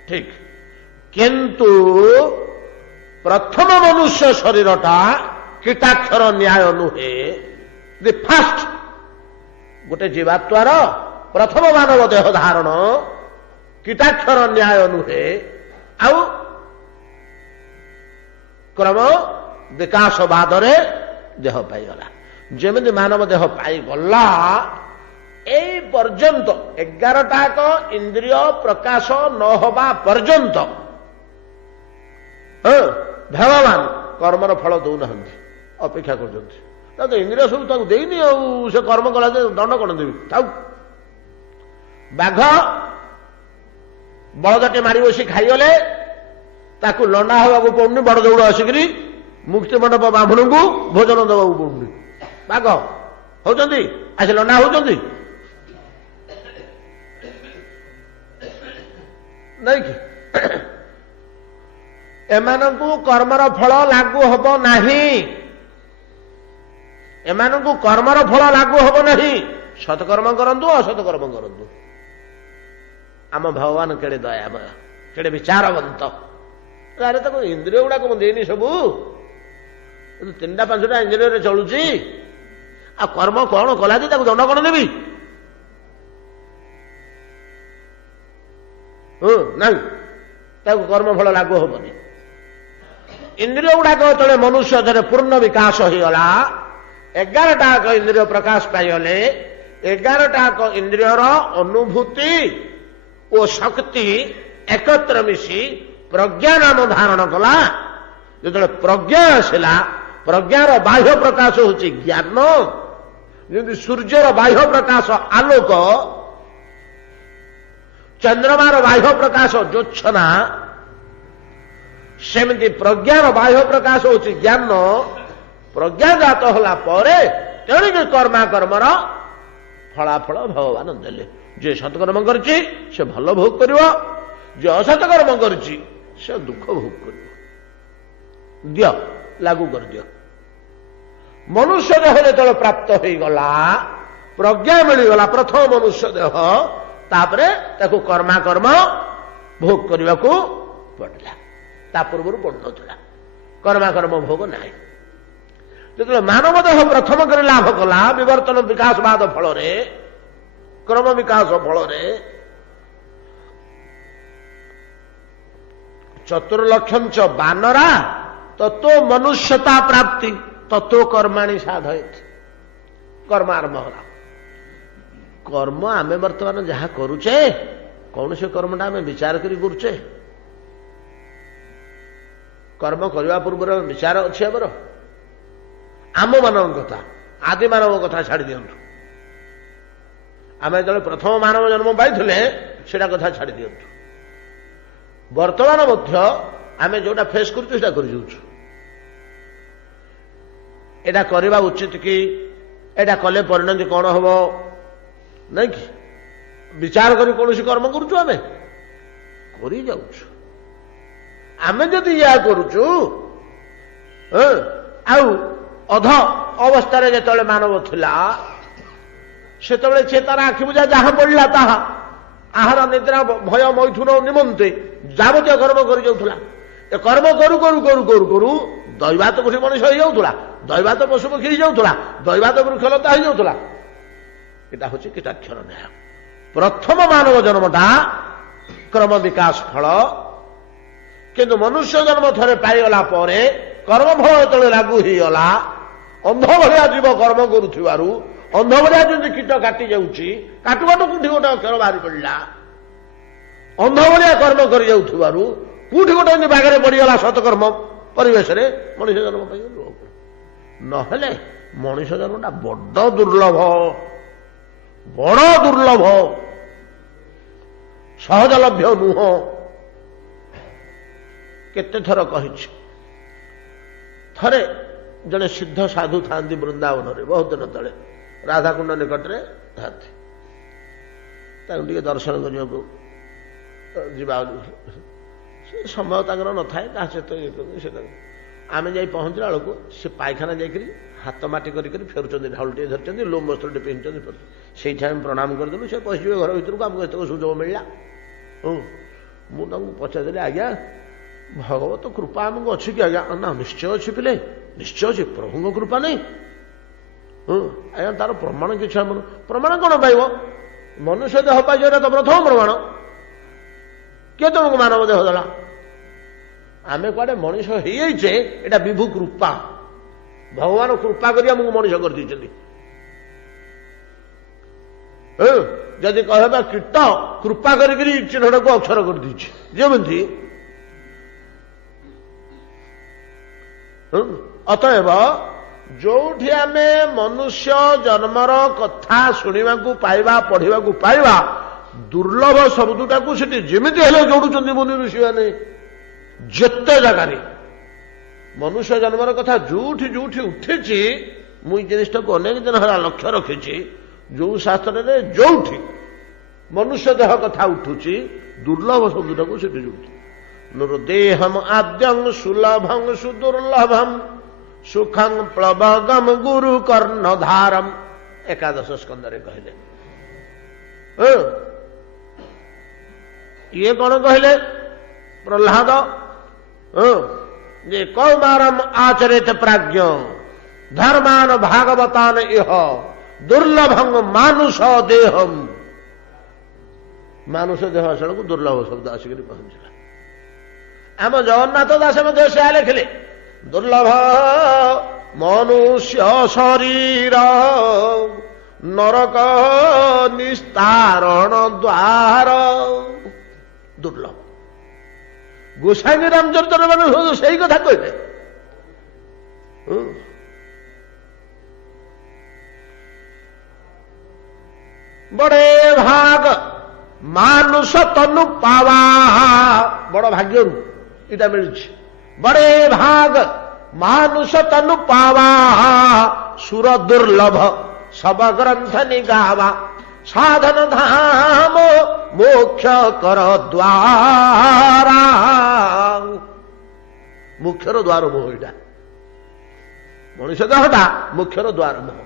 ठीक। किंतु प्रथम मनुष्य शरीरटा कीटाक्षर न्याय नुहे। दि फास्ट गोटे जीवात्वार प्रथम मानव देह धारण कीटाक्षर न्याय नुहे। आउ क्रम विकास बादरे देह पाईगला। जेमिति मानव देह पाईगला ए पर्यंत 11टाक इंद्रिय प्रकाश न होबा पर्यंत भगवान कर्मर फल दौना, अपेक्षा कर। इंद्रिय सब ताकू देनी से कर्म कला दंड कौन देवी थाउ। बाघ बलदटे मारी बसी खाईगले ताकू लंडा हवा पड़ुनी। बड़ दौड़ आसिकी मुक्ति मंडप बाभुण को भोजन देवा पड़ुनी। बाघ होती आस लंडा होती नहीं कि एमानकु कर्मर फल लागू हब नहीं। एमानकु कर्मर फल लागू हब नहीं। सत्कर्म करंतु असत्कर्म करंतु। आम भगवान केड़े दयामय, केड़े विचारवंत। अरे तक इंद्रिय गुड़ा को देनी सबू 3टा 5टा इंद्रिय चलुची। आ कर्म कौन कला दंड कौन देवी? नहीं कर्म फल लागू हबनी। इंद्रिय गुड़ाक जो मनुष्य धरे पूर्ण विकास होगला 11टाक इंद्रिय प्रकाश पाइगले 11टाक इंद्रियर अनुभूति और शक्ति एकत्र मिशी प्रज्ञा नाम धारण कला। जो प्रज्ञा आसला प्रज्ञार बाह्य प्रकाश हूँ ज्ञान। जमी सूर्यर बाह्य प्रकाश आलोक, चंद्रमार बाह्य प्रकाश ज्योत्सना, सेमती प्रज्ञार बाह्य प्रकाश हूँ ज्ञान। प्रज्ञा जात होला परे तेणिक कर्मा कर्मर फलाफल भगवान देले। जे सत्कर्म करछि से भल भोग करिवो, जे असत्कर्म करछि से दुख भोग कर दियो लागू कर दियो। मनुष्य देह जो प्राप्त हो गला प्रज्ञा मिलगला प्रथम मनुष्य देह तापरे ताको कर्माकर्म भोग करने को पड़ा ता पूर्व पड़ुला कर्माकर्म भोग ना जो मानव देह प्रथम कर लाभ कला विवर्तन विकासवाद फल क्रम विकास फल चतुर्लक्षम च बानरा तत्व मनुष्यता प्राप्ति तत्व कर्माणी साधयति कर्म आरंभ होला। कर्म आमे वर्तमान जहाँ करुचे कौन से कर्मटा आमे विचार करी करुचे कर्म करने पूर्व विचार अच्छी आमर आम मानव कथा आदि मानव कथा छाड़ी दिंतु आम जो प्रथम मानव जन्म पाई सेटा कथा छाड़ी दिंतु वर्तमान मध्य आमे जोटा फेस करुचु सेटा करि जाउछु एटा करवा उचित कि एटा कले परिणति कौन हम नहीं कि विचार करी कौन कर्म करुचु आमे करि जाउछु आमे जदि या करुचु आउ अध अवस्था जो मानव थिला से तार आखि बुझा जहाँ पड़ा ताहा आहार निद्रा भय मैथुन निमंते जावतीय कर्म कर कर्म करू करू करू करू करू दैवात पुरुष मनुष्य हो जाऊला दैवात पशुपक्षी हो जाऊला दैवात वृक्षलता हो जाऊला एटा हूँ कीटाक्षर न्याय प्रथम मानव जन्मटा क्रम विकास फल किंतु मनुष्य जन्म थरे पाईगला परे कर्मफल जो लागू होगला अंध भाया जीव कर्म करुथिबारु अंध भाया जो कीट काटी जाऊँगी काटु काटु कोठी गोटे अक्षर बाहरी पड़ा अंध भाया कर्म कर जाऊथिबारु कोठी गोटे बागरे पड़गला सतकर्म परिवेश रे मनुष्य जन्म पाइगलु नहेले मनुष्य जन्मटा बड़ दुर्लभ सहजलभ्य नुह केते थर कही थरे जड़े सिद्ध साधु था वृंदावन में बहुत दिन तले राधाकुंड निकट में था दर्शन करने को समय तक न थाए क्या सहित आम जा पहुँचला बेलू सी पायखाना जाकि हाथ माटी कर फेरुंट ढालुटे धरते लोम वस्त्र पिंधुच्च से प्रणाम करदेलु से पशिवे घर भर को आमको एत सुजोग मिलला मुझे पचारि आज्ञा भगवत कृपा आमको अच्छी कि आज्ञा ना निश्चय अच्छी पिले निश्चय अच्छी प्रभु कृपा नहीं आज्ञा तार प्रमाण कि प्रमाण कौन पाइब मनुष्य देह पाइज तो प्रथम प्रमाण किए तुमको मानव देह देला आमे कड़े मनीष हो एटा विभु कृपा भगवान कृपा करी आमको मनीष कर जदि कहबा कीट कृपा करी चिन्हटा को अक्षर कर जमी अतएव जो आमे मनुष्य जन्मर कथा शुणा पाइबा पढ़ा पाइबा दुर्लभ शब्दटा को जमी जोड़ुंट मुनि ऋषि मैंने जिते जगार मनुष्य जन्मर कथा जोठी जोठी उठी मुझे जिनिसटा को अनेक दिन है लक्ष्य रखी जो शास्त्र में जोठी मनुष्य देह कथा उठुची दुर्लभ शब्दटा को जोड़ी नुर्देहम आद्यं सुलभं सुदुर्लभम सुखं प्लवगम गुरु कर्णधारम एकादश स्कंदरे कहले ये कौन कहले प्रहलाद जे कौमारम आचरित प्राज्ञ धर्मान भागवतान इह दुर्लभं मानुष देहम मानुष देह असल को दुर्लभ शब्द आसिक पहुंचला आम जगन्नाथ दास से लिखिले दुर्लभ मनुष्य शरीर नरक निस्तारण द्वार दुर्लभ गोसाई रामचरित्र मैंने सही कथा कहले बड़े भाग मानुष तनु पावा बड़ भाग्य इटा मिल बड़े भाग मानुष तनु पावा सुर दुर्लभ सब ग्रंथ निगावा साधन धाम मोक्ष कर द्वारा ମୁଖ୍ୟର ଦ୍ୱାର ମୁହଁ ଏଇଟା ମଣିଷ ଦେହଟା ମୁଖ୍ୟର ଦ୍ୱାର ମୁହଁ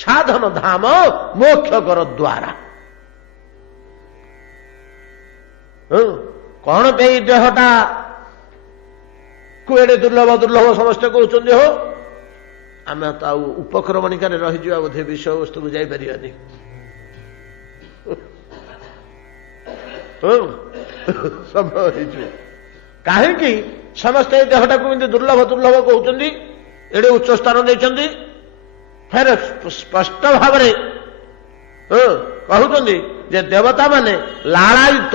ସାଧନ ଧାମ ମୋକ୍ଷକର ଦ୍ୱାର କଣ ପାଇଁ ଦେହଟା କୁ ଏଡେ ଦୁର୍ଲଭ ଦୁର୍ଲଭ ସମସ୍ତେ କହୁଛନ୍ତି ହୋ ଆମେ ତ ଆଉ ଉପକ୍ରମଣିକାରେ ରହିଯିବା ବୋଧେ ବିଷୟବସ୍ତୁକୁ ଯାଇପାରିବାନି ସମୟ ହେଇଯିବ କାହିଁକି ସମସ୍ତେ ଏ ଦେହଟାକୁ ଏମିତି ଦୁର୍ଲଭ ଦୁର୍ଲଭ କହୁଛନ୍ତି ଏଡେ ଉଚ୍ଚ ସ୍ଥାନ ଦେଇଛନ୍ତି ଫେର ସ୍ପଷ୍ଟ ଭାବରେ କହୁଛନ୍ତି ଯେ ଦେବତା ମାନେ ଲାଳାୟିତ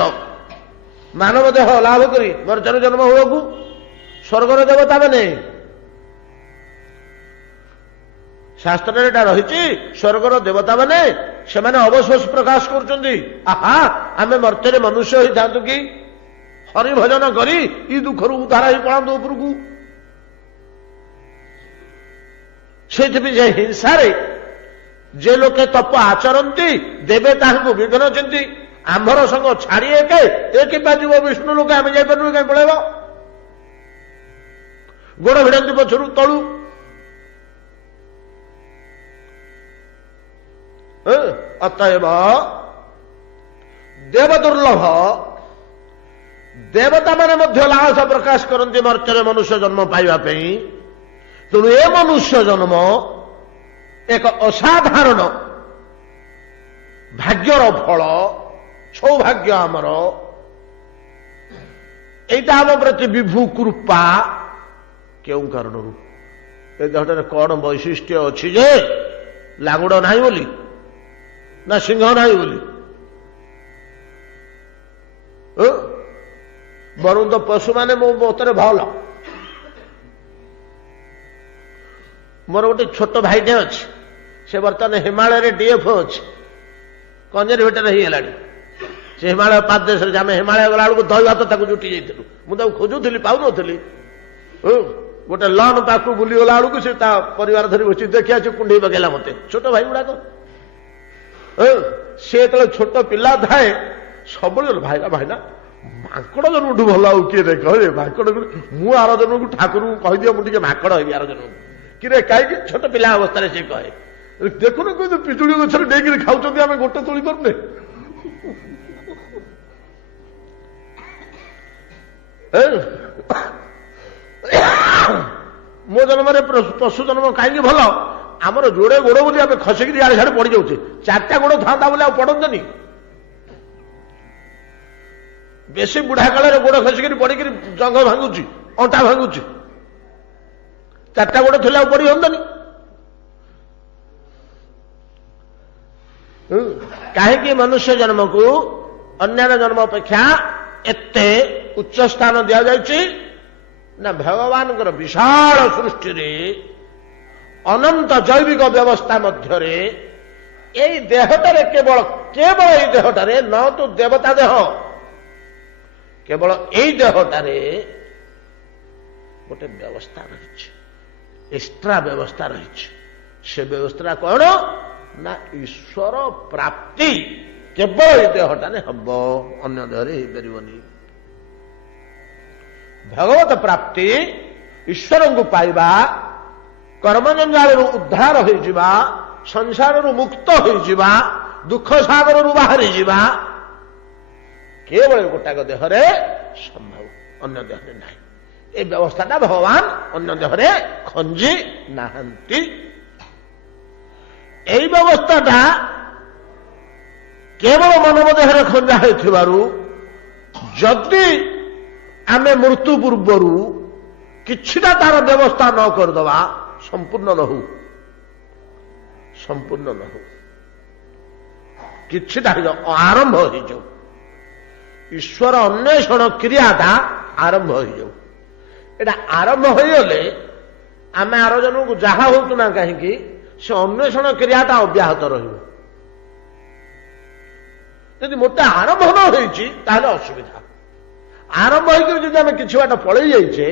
ମାନବ ଦେହ ଲାଭ କରି ମର୍ତ୍ତ୍ୟର ଜନ୍ମ ହୁଅକୁ ସ୍ୱର୍ଗର ଦେବତା ମାନେ ଶାସ୍ତ୍ରରେ ଏଟା ରହିଛି ସ୍ୱର୍ଗର ଦେବତା ମାନେ ସେମାନେ ଅବଶୋଷ ପ୍ରକାଶ କରୁଛନ୍ତି ଆହା ଆମେ ମର୍ତ୍ତ୍ୟରେ ମନୁଷ୍ୟ ହେଇଥାନ୍ତୁ କି ହରିଭଜନ କରି ଇ ଦୁଃଖରୁ ଉଦ୍ଧାର ହେଇ ପଳାନ୍ତୁ ଉପରକୁ ସେଇଥିପାଇଁ ଯେ ହିଂସାରେ ଯେ ଲୋକେ ତପ ଆଚରନ୍ତି ଦେବେ ତାହାଙ୍କୁ ବିଘ୍ନ ଚିନ୍ତି ଆମ୍ଭର ସଙ୍ଗ ଛାଡ଼ି ଏ କିମ୍ବା ଯିବ ବିଷ୍ଣୁ ଲୋକେ ଆମେ ଯାଇପାରିବୁ କାହିଁ ପଳେଇବ ଗୋଡ ଭିଡନ୍ତି ପଛରୁ ତଳୁ ଅତଏବ ଦେବ ଦୁର୍ଲଭ ଦେବତା ମାନେ ମଧ୍ୟ ଲାଳସା ପ୍ରକାଶ କରନ୍ତି ମର୍ତ୍ତ୍ୟରେ ମନୁଷ୍ୟ ଜନ୍ମ ପାଇବା ପାଇଁ ତେଣୁ ଏ ମନୁଷ୍ୟ ଜନ୍ମ ଏକ ଅସାଧାରଣ ଭାଗ୍ୟର ଫଳ ସୌଭାଗ୍ୟ ଆମର এইটা ଆମ ପ୍ରତି ବିଭୁ କୃପା କେଉଁ କାରଣରୁ ଏ ଦେହଟାରେ କଣ ବୈଶିଷ୍ଟ୍ୟ ଅଛି ଯେ ଲାଙ୍ଗୁଡ ନାହିଁ ବୋଲି ନା ସିଂହ ନାହିଁ ବୋଲି ବରଂ ତ ପଶୁମାନେ ମୋ ମତରେ ଭଲ ମୋର ଗୋଟେ ଛୋଟ ଭାଇଟେ ଅଛି ସେ ବର୍ତ୍ତମାନ ହିମାଳୟରେ ଡିଏଫ୍ ଅଛି କଞ୍ଜରଭେଟର ହେଇଗଲାଣି ସେ ହିମାଳୟ ପାଦ ଦେଶରେ ଆମେ ହିମାଳୟ ଗଲା ବେଳକୁ ଦହି ଭାତ ତାକୁ ଜୁଟି ଯାଇଥିଲୁ ମୁଁ ତାକୁ ଖୋଜୁଥିଲି ପାଉନଥିଲି ଗୋଟେ ଲନ୍ ପାଖକୁ ବୁଲିଗଲା ବେଳକୁ ସେ ତା ପରିବାର ଧରି ବସି ଦେଖି ଆସି କୁଣ୍ଡେଇ ପକେଇଲା ମତେ ଛୋଟ ଭାଇ ଗୁଡାକ ସେ ଯେତେବେଳେ ଛୋଟ ପିଲା ଥାଏ ସବୁବେଳେ ଭାଇନା ଭାଇନା ମାଙ୍କଡ ଜନ୍ମଠୁ ଭଲ ଆଉ କିଏ ରେ କହେ ମାଙ୍କଡ ମୁଁ ଆର ଜନ୍ମକୁ ଠାକୁରଙ୍କୁ କହିଦିଅ ମୁଁ ଟିକେ ମାଙ୍କଡ ହେବି ଆର ଜନ୍ମକୁ କିରେ କାହିଁକି ଛୋଟ ପିଲା ଅବସ୍ଥାରେ ସେ କହେ ଦେଖୁନ କିନ୍ତୁ ପିଜୁଳି ଗଛରେ ନେଇକିରି ଖାଉଛନ୍ତି ଆମେ ଗୋଟେ ତୋଳି ପାରୁନେ ମୋ ଜନ୍ମରେ ପଶୁ ଜନ୍ମ କାହିଁକି ଭଲ ଆମର ଯୋଡେ ଗୋଡ ବୋଲି ଆମେ ଖସିକିରି ଆଡେ ସାଡେ ପଡି ଯାଉଛେ ଚାରିଟା ଗୋଡ ଥାନ୍ତା ବୋଲି ଆଉ ପଡନ୍ତନି ବେଶୀ ବୁଢା କାଳରେ ଗୋଡ ଖସିକିରି ପଡିକିରି ଜଙ୍ଘ ଭାଙ୍ଗୁଛି ଅଣ୍ଟା ଭାଙ୍ଗୁଛି ଚାରିଟା ଗୋଡ ଥିଲେ ଆଉ ପଡି ହଅନ୍ତାନି କାହିଁକି ମନୁଷ୍ୟ ଜନ୍ମକୁ ଅନ୍ୟାନ୍ୟ ଜନ୍ମ ଅପେକ୍ଷା ଏତେ ଉଚ୍ଚ ସ୍ଥାନ ଦିଆଯାଇଛି ନା ଭଗବାନଙ୍କର ବିଶାଳ ସୃଷ୍ଟିରେ ଅନନ୍ତ ଜୈବିକ ବ୍ୟବସ୍ଥା ମଧ୍ୟରେ ଏଇ ଦେହଟାରେ କେବଳ ଏଇ ଦେହଟାରେ ନ ତୁ ଦେବତା ଦେହ କେବଳ ଏଇ ଦେହଟାରେ ଗୋଟେ ବ୍ୟବସ୍ଥା ରହିଛି ଏକ୍ସଟ୍ରା ବ୍ୟବସ୍ଥା ରହିଛି ସେ ବ୍ୟବସ୍ଥା କଣ ନା ଈଶ୍ୱର ପ୍ରାପ୍ତି କେବଳ ଏଇ ଦେହଟାରେ ହବ ଅନ୍ୟ ଦେହରେ ହେଇପାରିବନି ଭଗବତ ପ୍ରାପ୍ତି ଈଶ୍ୱରଙ୍କୁ ପାଇବା କର୍ମଜଞ୍ଜାଳରୁ ଉଦ୍ଧାର ହୋଇଯିବା ସଂସାରରୁ ମୁକ୍ତ ହୋଇଯିବା ଦୁଃଖ ସାଗରରୁ ବାହାରିଯିବା କେବଳ ଗୋଟାକ ଦେହରେ ସମ୍ଭବ ଅନ୍ୟ ଦେହରେ ନାହିଁ এই ବ୍ୟବସ୍ଥାଟା ଭଗବାନ ଅନ୍ୟ ଦେହରେ ଖଞ୍ଜି ନାହାନ୍ତି এই ବ୍ୟବସ୍ଥାଟା କେବଳ ମାନବ ଦେହରେ ଖଞ୍ଜା ହୋଇଥିବାରୁ ଯଦି ଆମେ ମୃତ୍ୟୁ ପୂର୍ବରୁ କିଛିଟା ତାର ବ୍ୟବସ୍ଥା ନ କରିଦେବା ସମ୍ପୂର୍ଣ୍ଣ ନ ହଉ କିଛିଟା ଆରମ୍ଭ ହେଇଯାଉ ଈଶ୍ୱର ଅନ୍ୱେଷଣ କ୍ରିୟାଟା ଆରମ୍ଭ ହେଇଯାଉ ଏଟା ଆରମ୍ଭ ହୋଇଗଲେ ଆମେ ଆର ଜଣକୁ ଯାହା ହଉଛୁ ନା କାହିଁକି ସେ ଅନ୍ୱେଷଣ କ୍ରିୟାଟା ଅବ୍ୟାହତ ରହିବ ଯଦି ମୋଟେ ଆରମ୍ଭ ନ ହେଇଛି ତାହେଲେ ଅସୁବିଧା ଆରମ୍ଭ ହେଇକରି ଯଦି ଆମେ କିଛି ବାଟ ପଳେଇ ଯାଇଛେ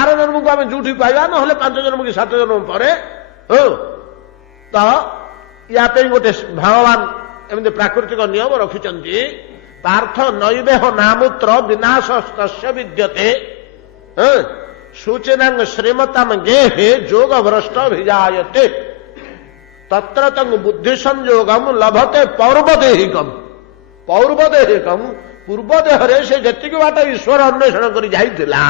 ଆର ଜନ୍ମକୁ ଆମେ ଯୋଉଠି ପାଇବା ନହେଲେ 5 ଜନ୍ମ କି 7 ଜନ୍ମ ପରେ ତ ୟା ପାଇଁ ଗୋଟେ ଭଗବାନ ଏମିତି ପ୍ରାକୃତିକ ନିୟମ ରଖିଛନ୍ତି ପାର୍ଥ ନୈବେହ ନାମୂତ୍ର ବିନାଶ ସ୍ତସ୍ୟ ବିଦ୍ୟତେ सूचिनं श्रीमतम गेहे जोग भ्रष्ट विजायते तत्र तंग बुद्धि संयोगम लभते पौर्वदेहिकम पौर्वदेहिकम पूर्व देहरे से जतिक बाट ईश्वर अन्वेषण कर जाइतिला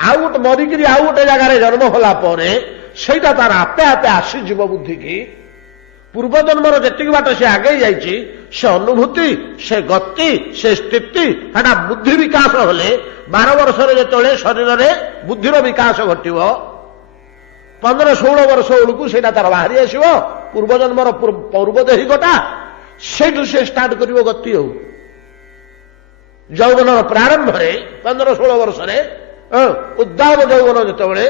आउ गोटे मरिकी आउ गोटे जगार जन्म होला परे सेटा तार आपे आपे आसीଯିव बुद्धि की पूर्व जन्मर जतिक बाट से आगे जाइछि से अनुभूति से गति से स्थिति हेटा बुद्धि विकास होले 12 वर्ष जो शरीर में बुद्धिर विकास घटव 15-16 वर्ष बेलू से तार बाहरी आसव पूर्वजन्मर पौर्वदेहिकटा से स्टार्ट कर गति हो यौवन प्रारंभ में 15-16 वर्ष उद्दाम यौवन जिते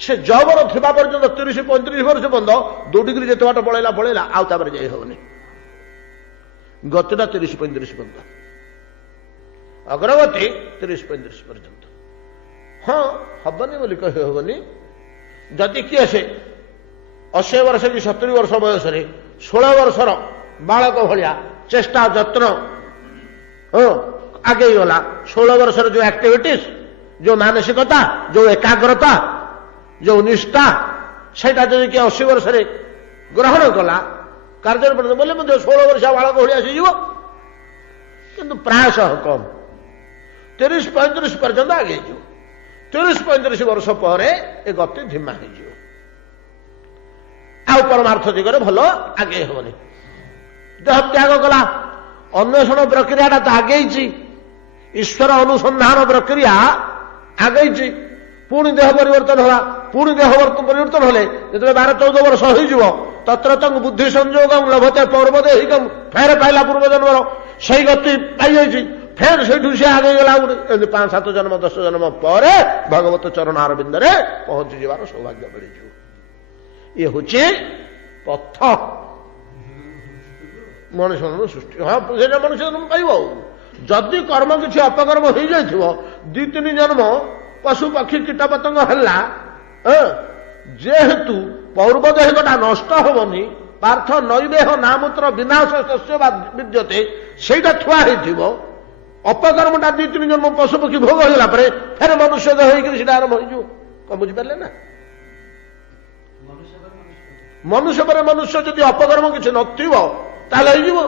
से यौवन थिबा पर्यंत 30-35 वर्ष पर्यंत दौड़िकी जिते बाट पलैला पलैला आउे जाइ हेनी गतिटा 30-35 पर्यंत अग्रगति 30-35 पर्यंत हाँ हबनी बोली कही हबनी जदि किए से 80 वर्ष कि 70 वर्ष बयस 16 वर्षर बालक भाया चेष्टा जत्न आगे गला 16 वर्षर जो एक्टिविटीज जो मानसिकता जो एकाग्रता जो निष्ठा सेटा जदि किए 80 वर्ष ग्रहण कला कार्य बोले 16 वर्ष बालक भाया आसीज किंतु प्रायश कम 30-35 पर्यंत आगे 30-35 वर्ष पर ए गति धीमा हो परमार्थ दिगरे भल आगे हेनी देह त्याग कला अन्वेषण प्रक्रिया तो आगे ईश्वर अनुसंधान प्रक्रिया आगे पुणी देह परिवर्तन होला पुणी देह परिवर्तन हेले जो 12-14 वर्ष हो तत्र तंग बुद्धि संयोगम लभते पौर्वदेहिकम फेर पाइला पूर्वजन्मर से गति पाई फेर से आगे गला 5-7 जन्म 10 जन्म पर भगवत चरणार बिंदरे पहुंची जावार सौभाग्य मिल ये हूँ पथ मनुष्य सृष्टि हाँ मनुष्य जन्म पाइब जदि कर्म किसी अपकर्म हो जाए 2-3 जन्म पशु पक्षी कीट पतंग है जेहेतु पौर्वदेहटा नष्ट हेनी पार्थ नैवेह नामूत्र विनाश शस्य विद्यते सेटा थुआ अपकर्मटा 2-3 जन्म पशु पक्षी भोग होगा फिर मनुष्य देह होकर आरंभ हो बुझिपारे ना मनुष्य पर मनुष्य जदि अपकर्म किसी नथिबो ताले हो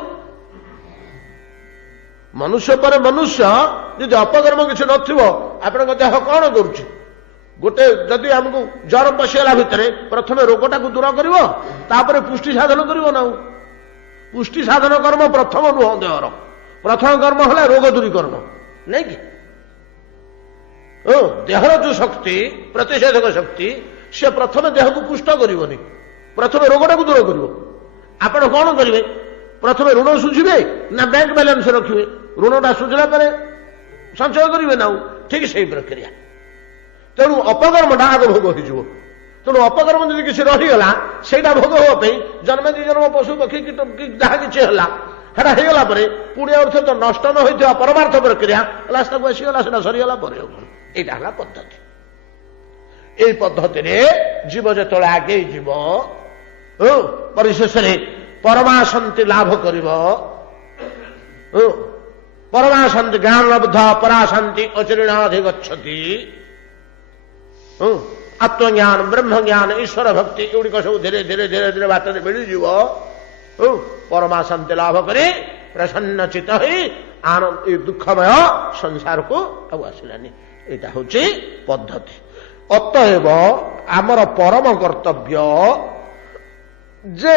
मनुष्य पर मनुष्य जदि अपकर्म किसी नथिबो आपन देह कौन करुच्ची गोटे जदि आमको जर पशिगला भितर प्रथम रोगटा को दूर कर पुष्टि साधन कर पुष्टि साधन कर्म प्रथम नुह देहर प्रथम कर्म है रोग दूरीकरण नहीं कि देहर जो शक्ति प्रतिषेधक शक्ति से प्रथम देह को पुष्ट करनी प्रथम रोगटा को दूर कर आपण कौन करेंगे प्रथम ऋण सुझे ना बैंक बैलेंस रखिए ऋणटा सुझला संचय करेंगे ना ठीक से प्रक्रिया तेणु अपकर्मटा आग भोग हो तेणु अपकर्म जब किसी रहीगला से भोग हाँपी जन्म 2 जन्म पशु पक्षी जहाँ किसी है हेटा होगला पुणी अर्थ तो नष्ट न होता परमार्थ प्रक्रिया लास्ट को आसीगला से सरीगला यहाँ है पद्धति यही पद्धति जीव जो आगे जीव परिशेष परमाशांति लाभ कर परमाशांति ज्ञान लब्ध पराशांति अचिरिणाधिगच्छति आत्मज्ञान ब्रह्म ज्ञान ईश्वर भक्ति एगुड़िक सब धीरे धीरे धीरे धीरे बात मिलज परमाशांति लाभ करे प्रसन्न चित ही आनंद दुखमय संसार को अब आसलानी यहाँ हूँ पद्धति अतएव आमर परम कर्तव्य जे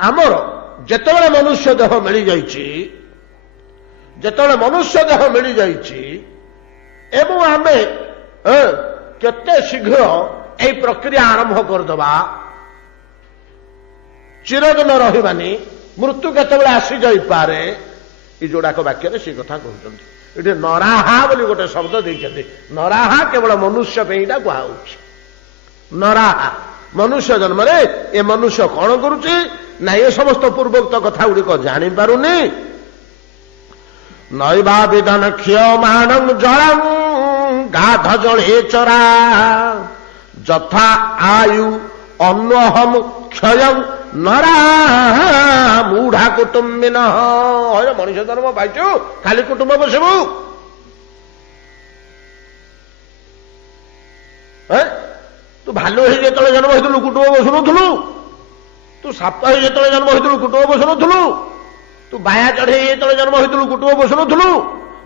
आमर जेतबेले मनुष्य देह मिल जाइछि जेतबेले मनुष्य देह मिल जाइछि एवं आमे केते शीघ्र ए प्रक्रिया आरंभ करदबा चिरदिन रहिबानी मृत्यु केतबेले आसी जाई पारे ई जोड़ाक वाक्य से कथा कहउछन्ति ये नराहा बोली गोटे शब्द देइछन्ति नराहा केवल मनुष्य पे इटा कुहाउछि नराहा मनुष्य जन्म रे ए मनुष्य कौन करुच्ची ना ये समस्त पूर्वोक्त कथा गुड़िक जानी पारुनी नैवा विदन क्षीयमाणं जलं गाध जले चरा जथा आयु अन्वहम क्षय नरा मूढ़ा कुटुंबिन मनुष्य जन्म पाइचु खाली कुटुंब बसबू ଭାଲୁ ହେଇ ଯେତେବେଳେ ଜନ୍ମ ହୋଇଥିଲୁ କୁଟୁମ୍ବ ବସୁନଥିଲୁ, ତୁ ସାପ ହେଇ ଯେତେବେଳେ ଜନ୍ମ ହୋଇଥିଲୁ କୁଟୁମ୍ବ ବସୁନଥିଲୁ, ତୁ ବାୟା ଚଢ଼େଇ ଯେତେବେଳେ ଜନ୍ମ ହୋଇଥିଲୁ କୁଟୁମ୍ବ ବସୁନଥିଲୁ,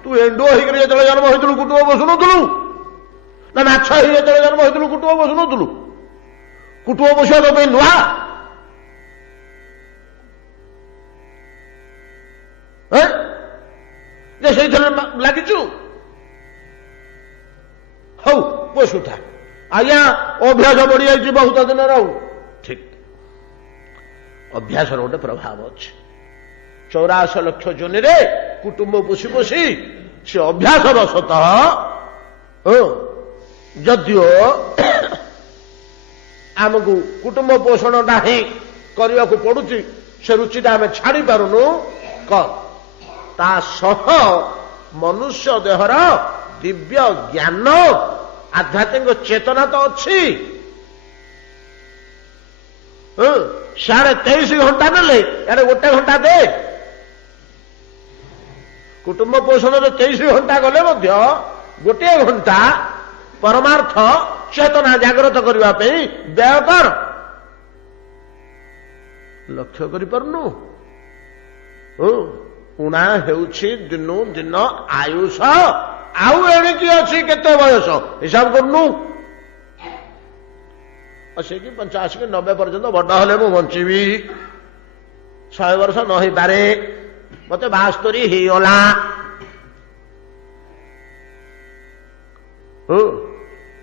ତୁ ଏଣ୍ଡୁଅ ହେଇକରି ଯେତେବେଳେ ଜନ୍ମ ହୋଇଥିଲୁ କୁଟୁମ୍ବ ବସୁନଥିଲୁ, ନା ମାଛ ହେଇ ଯେତେବେଳେ ଜନ୍ମ ହୋଇଥିଲୁ କୁଟୁମ୍ବ ବସୁନଥିଲୁ? କୁଟୁମ୍ବ ବସିବା ତୋ ପାଇଁ ନୂଆ? ଯେ ସେଇଥିରେ ଲାଗିଛୁ? ହଉ ବସୁଥା, ଆଜ୍ଞା ଅଭ୍ୟାସ ବଢିଯାଇଛି ବହୁତ ଦିନର। ଆଉ ଠିକ, ଅଭ୍ୟାସର ଗୋଟେ ପ୍ରଭାବ ଅଛି। 84 ଲକ୍ଷ ଜୋନିରେ କୁଟୁମ୍ବ ପୋଷି ପୋଷି ସେ ଅଭ୍ୟାସ ବଶତଃ ଯଦିଓ ଆମକୁ କୁଟୁମ୍ବ ପୋଷଣଟା ହିଁ କରିବାକୁ ପଡୁଛି, ସେ ରୁଚିଟା ଆମେ ଛାଡି ପାରୁନୁ। ତା ସହ ମନୁଷ୍ୟ ଦେହର ଦିବ୍ୟ ଜ୍ଞାନ ଆଧ୍ୟାତ୍ମିକ ଚେତନା ତ ଅଛି। ସାଢେ 23 ଘଣ୍ଟା ନେଲେ ଏଆଡେ 1 ଘଣ୍ଟା ଦେ। କୁଟୁମ୍ବ ପୋଷଣରେ 23 ଘଣ୍ଟା ଗଲେ ମଧ୍ୟ 1 ଘଣ୍ଟା ପରମାର୍ଥ ଚେତନା ଜାଗ୍ରତ କରିବା ପାଇଁ ବ୍ୟୟ କର। ଲକ୍ଷ୍ୟ କରିପାରୁନୁ? ଉଣା ହେଉଛି ଦିନୁ ଦିନ ଆୟୁଷ। ଆଉ ଏଣିକି ଅଛି କେତେ ବୟସ ହିସାବ କରୁନୁ? 80 କି 85 କି 90 ପର୍ଯ୍ୟନ୍ତ ବଡ ହେଲେ ମୁଁ ବଞ୍ଚିବି। 100 ବର୍ଷ ନ ହେଇପାରେ, ମତେ 72 ହେଇଗଲା।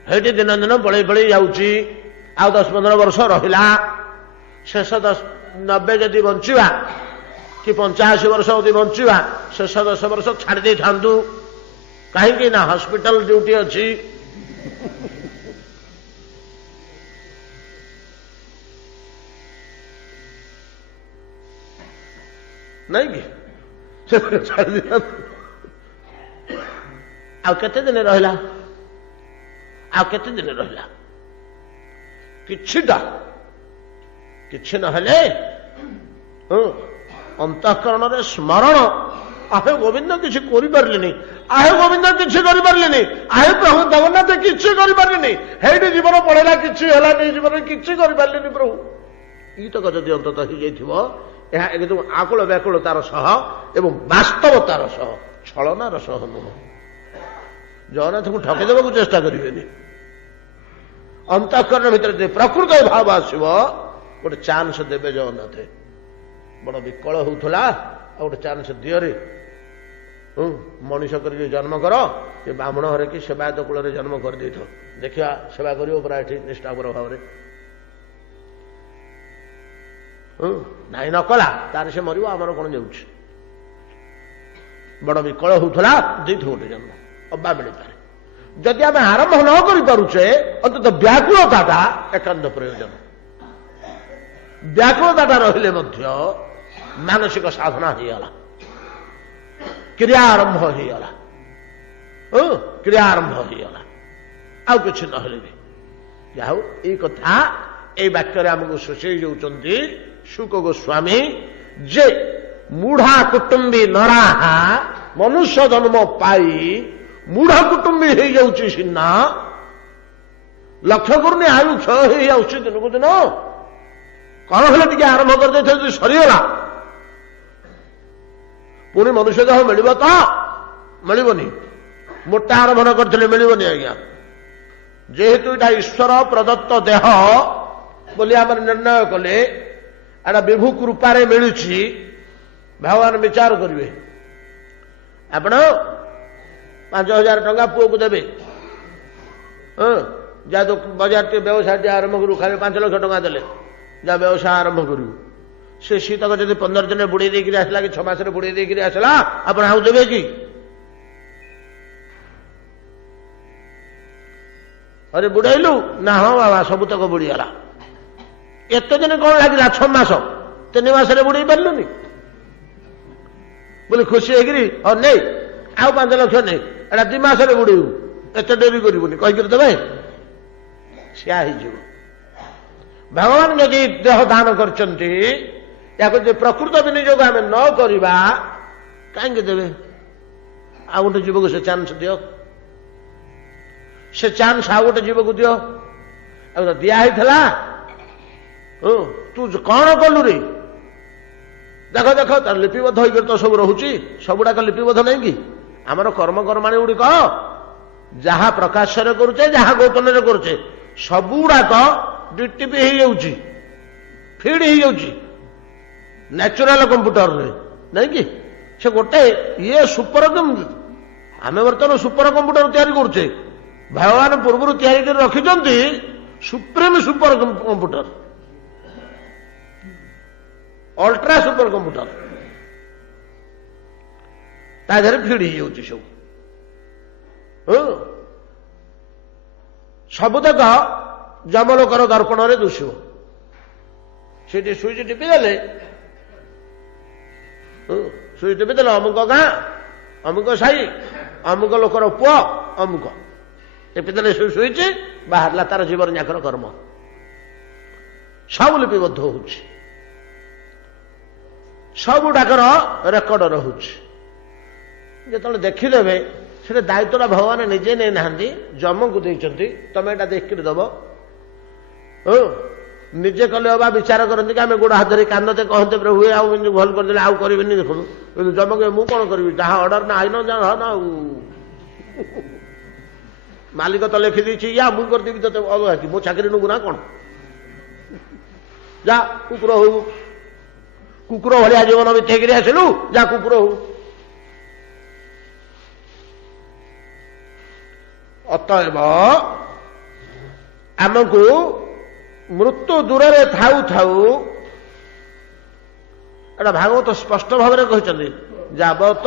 ସେଇଠି ଦିନ ଦିନ ପଳେଇ ପଳେଇ ଯାଉଛି। ଆଉ 10-15 ବର୍ଷ ରହିଲା। ଶେଷ 90 ଯଦି ବଞ୍ଚିବା କି 85 ବର୍ଷ ଯଦି ବଞ୍ଚିବା, ଶେଷ 10 ବର୍ଷ ଛାଡ଼ି ଦେଇଥାନ୍ତୁ। କାହିଁକି ନା ହସ୍ପିଟାଲ ଡ୍ୟୁଟି ଅଛି। ନାଇଁ କି? ଛାଡ଼ି ଦେଇଥାନ୍ତୁ। ଆଉ କେତେ ଦିନ ରହିଲା? ଆଉ କେତେ ଦିନ ରହିଲା? କିଛିଟା କିଛି ନହେଲେ ଅନ୍ତଃକରଣରେ ସ୍ମରଣ, ଆହେ ଗୋବିନ୍ଦ କିଛି କରିପାରିଲିନି, ଆହେ ଗୋବିନ୍ଦ କିଛି କରିପାରିଲିନି, ଆହେ ପ୍ରଭୁ ଜଗନ୍ନାଥ କିଛି କରିପାରିଲିନି, ହେଇଠି ଜୀବନ ପଳେଇଲା, କିଛି ହେଲାନି ଜୀବନରେ, କିଛି କରିପାରିଲିନି ପ୍ରଭୁ। ଏଇତକ ଯଦି ଅନ୍ତତଃ ହେଇଯାଇଥିବ, ଏହା ଏକଦମ ଆକୁଳ ବ୍ୟାକୁଳତାର ସହ ଏବଂ ବାସ୍ତବତାର ସହ, ଛଳନାର ସହ ନୁହଁ। ଜଗନ୍ନାଥଙ୍କୁ ଠକିଦେବାକୁ ଚେଷ୍ଟା କରିବେନି। ଅନ୍ତଃକରଣ ଭିତରେ ଯଦି ପ୍ରକୃତ ଭାବ ଆସିବ, ଗୋଟେ ଚାନ୍ସ ଦେବେ ଜଗନ୍ନାଥ। ବଡ ବିକଳ ହଉଥିଲା, ଆଉ ଗୋଟେ ଚାନ୍ସ ଦିଅରେ। ମଣିଷ କରିକି ଜନ୍ମ କର, ସେ ବ୍ରାହ୍ମଣ ଘରେ କି ସେବାୟତ କୂଳରେ ଜନ୍ମ କରିଦେଇଥ, ଦେଖିବା ସେବା କରିବ ପୁରା ଏଠି ନିଷ୍ଠାପର ଭାବରେ। ନାଇଁ ନ କଲା ତାର ସେ ମରିବ, ଆମର କଣ ଯାଉଛି? ବଡ ବିକଳ ହଉଥିଲା, ଦେଇଥିବ ଗୋଟେ ଜନ୍ମ, ଅବା ମିଳିପାରେ। ଯଦି ଆମେ ଆରମ୍ଭ ନ କରିପାରୁଛେ, ଅନ୍ତତଃ ବ୍ୟାକୁଳତାଟା ଏକାନ୍ତ ପ୍ରୟୋଜନ। ବ୍ୟାକୁଳତାଟା ରହିଲେ ମଧ୍ୟ ମାନସିକ ସାଧନା ହେଇଗଲା, କ୍ରିୟା ଆରମ୍ଭ ହେଇଗଲା, କ୍ରିୟା ଆରମ୍ଭ ହେଇଗଲା, ଆଉ କିଛି ନହେଲେ ବି। ଯାହା ହଉ, ଏଇ କଥା ଏଇ ବାକ୍ୟରେ ଆମକୁ ସୂଚେଇ ଯାଉଛନ୍ତି ଶୁକ ଗୋସ୍ୱାମୀ ଯେ ମୂଢା କୁଟୁମ୍ବୀ ନରାହା ମନୁଷ୍ୟ ଜନ୍ମ ପାଇ ମୂଢ କୁଟୁମ୍ବୀ ହେଇଯାଉଛି ସିନା, ଲକ୍ଷ୍ୟ କରୁନି ଆୟୁ କ୍ଷୟ ହେଇଯାଉଛି ଦିନକୁ ଦିନ। କଣ ହେଲେ ଟିକେ ଆରମ୍ଭ କରିଦେଇଥିଲେ ଯଦି ସରିଗଲା, ପୁଣି ମନୁଷ୍ୟ ଦେହ ମିଳିବ ତ? ମିଳିବନି। ମୋଟା ଆରମ୍ଭ ନ କରିଥିଲେ ମିଳିବନି ଆଜ୍ଞା। ଯେହେତୁ ଏଇଟା ଈଶ୍ୱର ପ୍ରଦତ୍ତ ଦେହ ବୋଲି ଆମର ନିର୍ଣ୍ଣୟ କଲେ, ଏଟା ବିଭୁ କୃପାରେ ମିଳୁଛି, ଭଗବାନ ବିଚାର କରିବେ। ଆପଣ 5,000 ଟଙ୍କା ପୁଅକୁ ଦେବେ, ଯା ବଜାର ଟିକେ ବ୍ୟବସାୟ ଟିକେ ଆରମ୍ଭ କରୁ, ଖାଲି 5 ଲକ୍ଷ ଟଙ୍କା ଦେଲେ ଯା ବ୍ୟବସାୟ ଆରମ୍ଭ କରିବୁ। ସେ ଶୀତକ ଯଦି 15 ଦିନରେ ବୁଡେଇ ଦେଇକିରି ଆସିଲା କି 6 ମାସରେ ବୁଡେଇ ଦେଇକିରି ଆସିଲା, ଆପଣ ଆଉ ଦେବେ କି? ଆରେ ବୁଡେଇଲୁ ନା? ହଁ ବାବା ସବୁତକ ବୁଡିଗଲା। ଏତେ ଦିନ କଣ ଲାଗିଲା? 6 ମାସ, 3 ମାସରେ ବୁଡେଇ ପାରିଲୁନି ବୋଲି ଖୁସି ହେଇକିରି, ହଁ ନେଇ ଆଉ 5 ଲକ୍ଷ ନେଇ, ଏଟା 2 ମାସରେ ବୁଡେଇବୁ, ଏତେ ଡେରି କରିବୁନି କହିକିରି ଦେବେ, ସିଆ ହେଇଯିବ। ଭଗବାନ ଯଦି ଦେହ ଦାନ କରିଛନ୍ତି, ୟାକୁ ଯଦି ପ୍ରକୃତ ବିନିଯୋଗ ଆମେ ନ କରିବା, କାହିଁକି ଦେବେ? ଆଉ ଗୋଟେ ଜୀବକୁ ସେ ଚାନ୍ସ ଦିଅ, ସେ ଚାନ୍ସ ଆଉ ଗୋଟେ ଜୀବକୁ ଦିଅ। दिया तू कौन कलु रे देख देख तार लिपिबद्ध होकर तो सब रोचे सबुड़ाक लिपिबद्ध नहीं कि आमर कर्म कर्माणी गुड़िक जहा प्रकाश करुचे जहा गोपन करुचे सबुड़ाक डीटीपी हो जाऊँगी फिड हो जाऊँगी नेचुराल कंप्यूटर रे नहीं कि से गोटे ये सुपर आम बर्तमान सुपर कंप्यूटर तैयारी करुचे भगवान पूर्व तैयारी कर रखिंट supreme supercomputer ultra supercomputer ताधर फिड हो सब सबुतक जमलोकर दर्पण में दुषिब से सुईच टिपिदेले सुई टिपिदेले अमुक गाँ अमुक साई अमुक लोकर पुआ अमुक टिपिदेले सुईच बाहरला तार जीवन जाकर कर्म सब लिपिबद्ध हो सबुडाकर रेकर्ड रोचे जो देखीदे से दायित्व भगवान निजे नहीं ना जम को देते तुम यहाँ देख दब निजे कले बा विचार करते कि आम गोड़ हाथ धरी कानते कहते प्रभु आउ भल करदे आउ करी देखो जम कहे मुझे कौन करी जहाँ अर्डर ना आईन ना मालिक तो लिखिदी या मुझे करदेवी तो अलग कि मो चाकरी नबू ना कौन जा कुकुर हो कुकुर भाया जीवन बितेक आसलु जा कुकुर हो अतएव आमको मृत्यु दूर थाऊ थाऊ एटा भागवत स्पष्ट भाव में कहते जाबत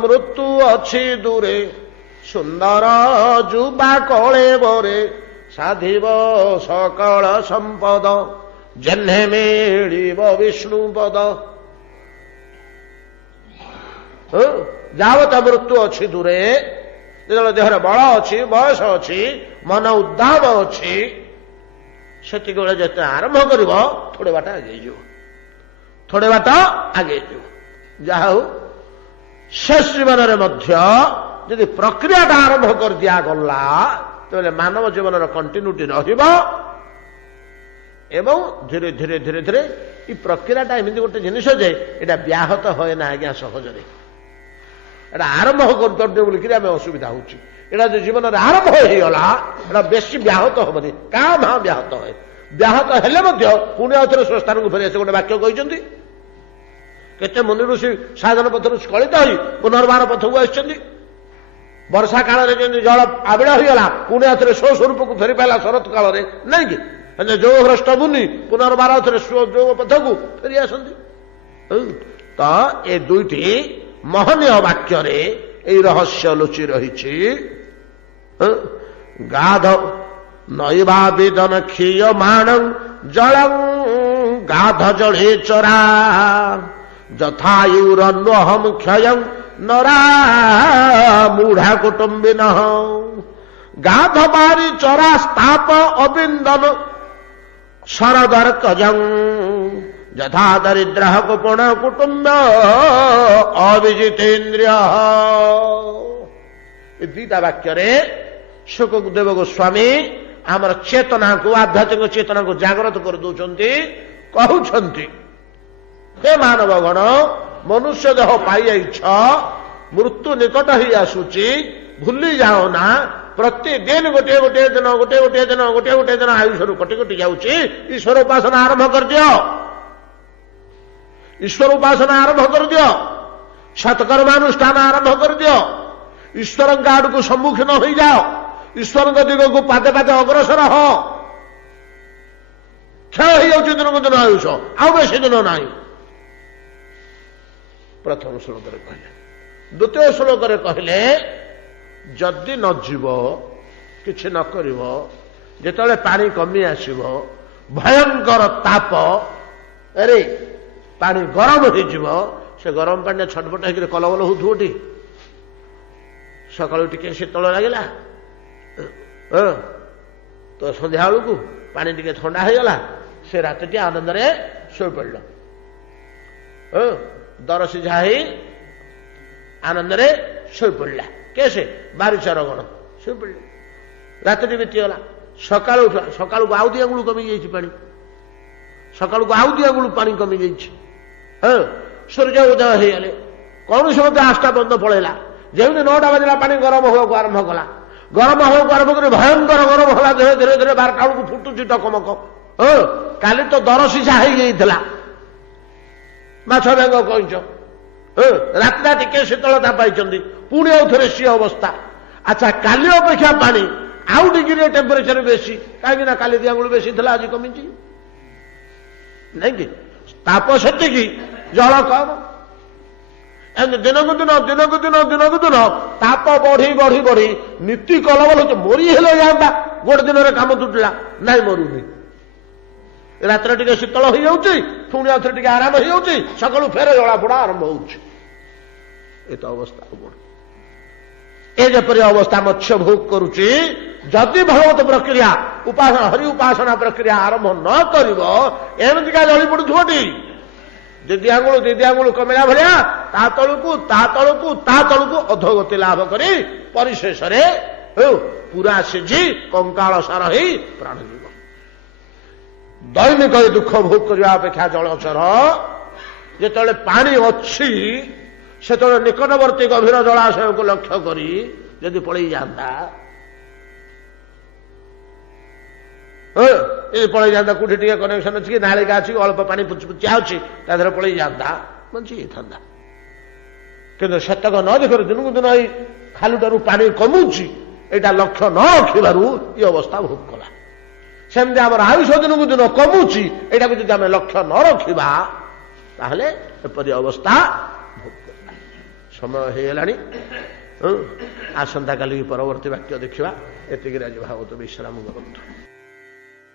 मृत्यु अच्छी दूरे सुंदर जुबा कले बरे साधिब सकल संपद जन्हे मेड़िब विष्णु पद जावत मृत्यु अच्छी दूरे जो देहर बल अच्छी बयस अच्छी मन उद्दाम अच्छी से जिते आरंभ कर थोड़े बाट आगे थोड़े बाट आगे जहा शेष जीवन में प्रक्रियाटा आरंभ कर दिया गला तो मानव जीवन कंटिन्यूटी रहा एवं धीरे धीरे धीरे धीरे ये प्रक्रियाटा एमती गोटे जिनिस जे यहाँ व्याहत हुए ना आज्ञा सहजरे एटा आरंभ करते बोलिक असुविधा होची एटा जो जीवन में आरंभ होगला एटा बेसी व्याहत हेनी क्या भाव व्याहत है व्याहत हेले पुणी आउे स्वस्थान को फेरी गोटे वाक्य कहते केते मुनि ऋषि साधन पथर स्खलित हो पुनर्बार पथ को आसि वर्षा काल जल आविड़ होगला पुणी आउे स्वस्वरूप को फेरी पाला शरत काल में नहीं कि जो भ्रष्ट मुनि पुनर्बार जो पथ को फेरी आसती तो ये दुईटी महनीय वाक्य रहस्य लुचि रही गाध नैवा विदन क्षीयमाण जल गाध जड़े चरा जथायुरन्वहम क्षय नरा मूढ़ा कुटुंबिन गाध बारी चरा स्ताप अबिंदन शरदर कजं यथा दरिद्र कुपण कुटुंब अविजितेन्द्रिय दीटा वाक्य सुखदेव गोस्वामी आमर चेतना को आध्यात्मिक चेतना को जागृत कर दौरान कहते हे मानव गण मनुष्य देह पाई मृत्यु निकट ही आसूची भूली जाओ ना प्रतिदिन गोटे गोटे दिन गोटे गोटे दिन गोटे गोटे दिन आयुष कटि कटि जाऊँगी ईश्वर उपासना आरंभ कर दियो ईश्वर उपासना आरंभ कर दियो सत्कर्मानुष्ठान आरंभ कर दियो ईश्वर आड़ को सम्मुखीन हो जाओ ईश्वर दिग को पादे पादे अग्रसर हो क्षय हो जाऊँ दिन को दिन आयुष आउ बेसी दिन ना प्रथम श्लोक कहले द्वितीय श्लोक कहले जदि न जीव किछि न करिव जेतले पानी कमी आसीब भयंकर ताप अरे पानी गरम हो से गरम पानी छटपट होकर कलबल होती सकाल टी शीतल लगे तो संध्या बेलू पानी टी थंडा हो गला से राति आनंद में शोई पड़ दर सिझा ही आनंद में शोई पड़ा कैसे बारिशर गण शोई पड़ राति बीतीगला ସକାଳୁ ସକାଳକୁ ଆଉ ଦି ଆଙ୍ଗୁଳି କମି ଯାଇଛି ପାଣି, ସକାଳକୁ ଆଉ ଦି ଆଙ୍ଗୁଳି ପାଣି କମି ଯାଇଛି। ହଁ, ସୂର୍ଯ୍ୟ ଉଦୟ ହେଇଗଲେ କୌଣସି ମତେ ଆସ୍ଥା ବନ୍ଦ ପଳେଇଲା। ଯେମିତି 9ଟା ବାଜିଲା ପାଣି ଗରମ ହେବାକୁ ଆରମ୍ଭ କଲା। ଗରମ ହେବାକୁ ଆରମ୍ଭ କରି ଭୟଙ୍କର ଗରମ ହେଲା। ଧୀରେ ଧୀରେ ଧୀରେ 12ଟା ବେଳକୁ ଫୁଟୁଛି ଟକମକ। ହଁ, କାଲି ତ ଦର ସିଝା ହେଇଯାଇଥିଲା ମାଛ ବେଙ୍ଗ କଇଁଛ। ରାତିଟା ଟିକେ ଶୀତଳତା ପାଇଛନ୍ତି, ପୁଣି ଆଉ ଥରେ ସେ ଅବସ୍ଥା। ଆଚ୍ଛା, କାଲି ଅପେକ୍ଷା ପାଣି ଆଉ ଡିଗ୍ରୀରେ ଟେମ୍ପରେଚର ବେଶୀ, କାହିଁକି ନା କାଲି ଦି ଆଙ୍ଗୁଳି ବେଶୀ ଥିଲା, ଆଜି କମିଛି ନାଇଁ କି? ତାପ ସେତିକି, ଜଳ କମ। ଦିନକୁ ଦିନ ଦିନକୁ ଦିନ ଦିନକୁ ଦିନ ତାପ ବଢି ବଢି ବଢି ନୀତି କଲବଲ ହଉଛି। ମରି ହେଲେ ଯାଆନ୍ତା, ଗୋଟେ ଦିନରେ କାମ ତୁଟିଲା, ନାଇଁ ମରୁନି। ରାତିରେ ଟିକେ ଶୀତଳ ହେଇଯାଉଛି, ପୁଣି ଆଉ ଥରେ ଟିକେ ଆରାମ ହେଇଯାଉଛି, ସକାଳୁ ଫେରେ ଜଳାପୋଡା ଆରମ୍ଭ ହଉଛି। ଏତ ଅବସ୍ଥା ହବ। ଏ ଯେପରି ଅବସ୍ଥା ମତ୍ସ୍ୟ ଭୋଗ କରୁଛି, ଯଦି ଭଗବତ ପ୍ରକ୍ରିୟା ଉପାସନା ହରି ଉପାସନା ପ୍ରକ୍ରିୟା ଆରମ୍ଭ ନ କରିବ, ଏମିତିକା ଜଳି ପଡୁଥିବଟି। ଦିଦି ଆଙ୍ଗୁଳ କମିଲା ଭଳିଆ ତା ତଳକୁ ତା ତଳକୁ ତା ତଳକୁ ଅଧୋଗତି ଲାଭ କରି ପରିଶେଷରେ ପୁରା ସିଝି କଙ୍କାଳ ସାର ହେଇ ପ୍ରାଣ ଯିବ। ଦୈନିକ ଦୁଃଖ ଭୋଗ କରିବା ଅପେକ୍ଷା ଜଳଚର ଯେତେବେଳେ ପାଣି ଅଛି, ସେତେବେଳେ ନିକଟବର୍ତ୍ତୀ ଗଭୀର ଜଳାଶୟକୁ ଲକ୍ଷ୍ୟ କରି ଯଦି ପଳେଇ ଯାଆନ୍ତା, ପଳେଇ ଯାଆନ୍ତା, କୋଉଠି ଟିକେ କନେକ୍ସନ ଅଛି କି ନାଳିକା ଅଛି, ଅଳ୍ପ ପାଣି ପୁଚିପୁଚିଆ ଅଛି, ତା ଦେହରେ ପଳେଇ ଯାଆନ୍ତା, ବଞ୍ଚି ଯାଇଥାନ୍ତା। କିନ୍ତୁ ସେତକ ନ ଦେଖିବାରୁ ଦିନକୁ ଦିନ ଏଇ ଖାଲୁଟାରୁ ପାଣି କମୁଛି, ଏଇଟା ଲକ୍ଷ୍ୟ ନ ରଖିବାରୁ ଏ ଅବସ୍ଥା ଭୋଗ କଲା। ସେମିତି ଆମର ଆୟୁଷ ଦିନକୁ ଦିନ କମୁଛି, ଏଇଟାକୁ ଯଦି ଆମେ ଲକ୍ଷ୍ୟ ନ ରଖିବା, ତାହେଲେ ଏପରି ଅବସ୍ଥା ଭୋଗ କରିବା। ସମୟ ହେଇଗଲାଣି। ଆସନ୍ତାକାଲି ପରବର୍ତ୍ତୀ ବାକ୍ୟ ଦେଖିବା। ଏତିକିରେ ଆଜି ଭାଗବତ ବିଶ୍ରାମ କରନ୍ତୁ।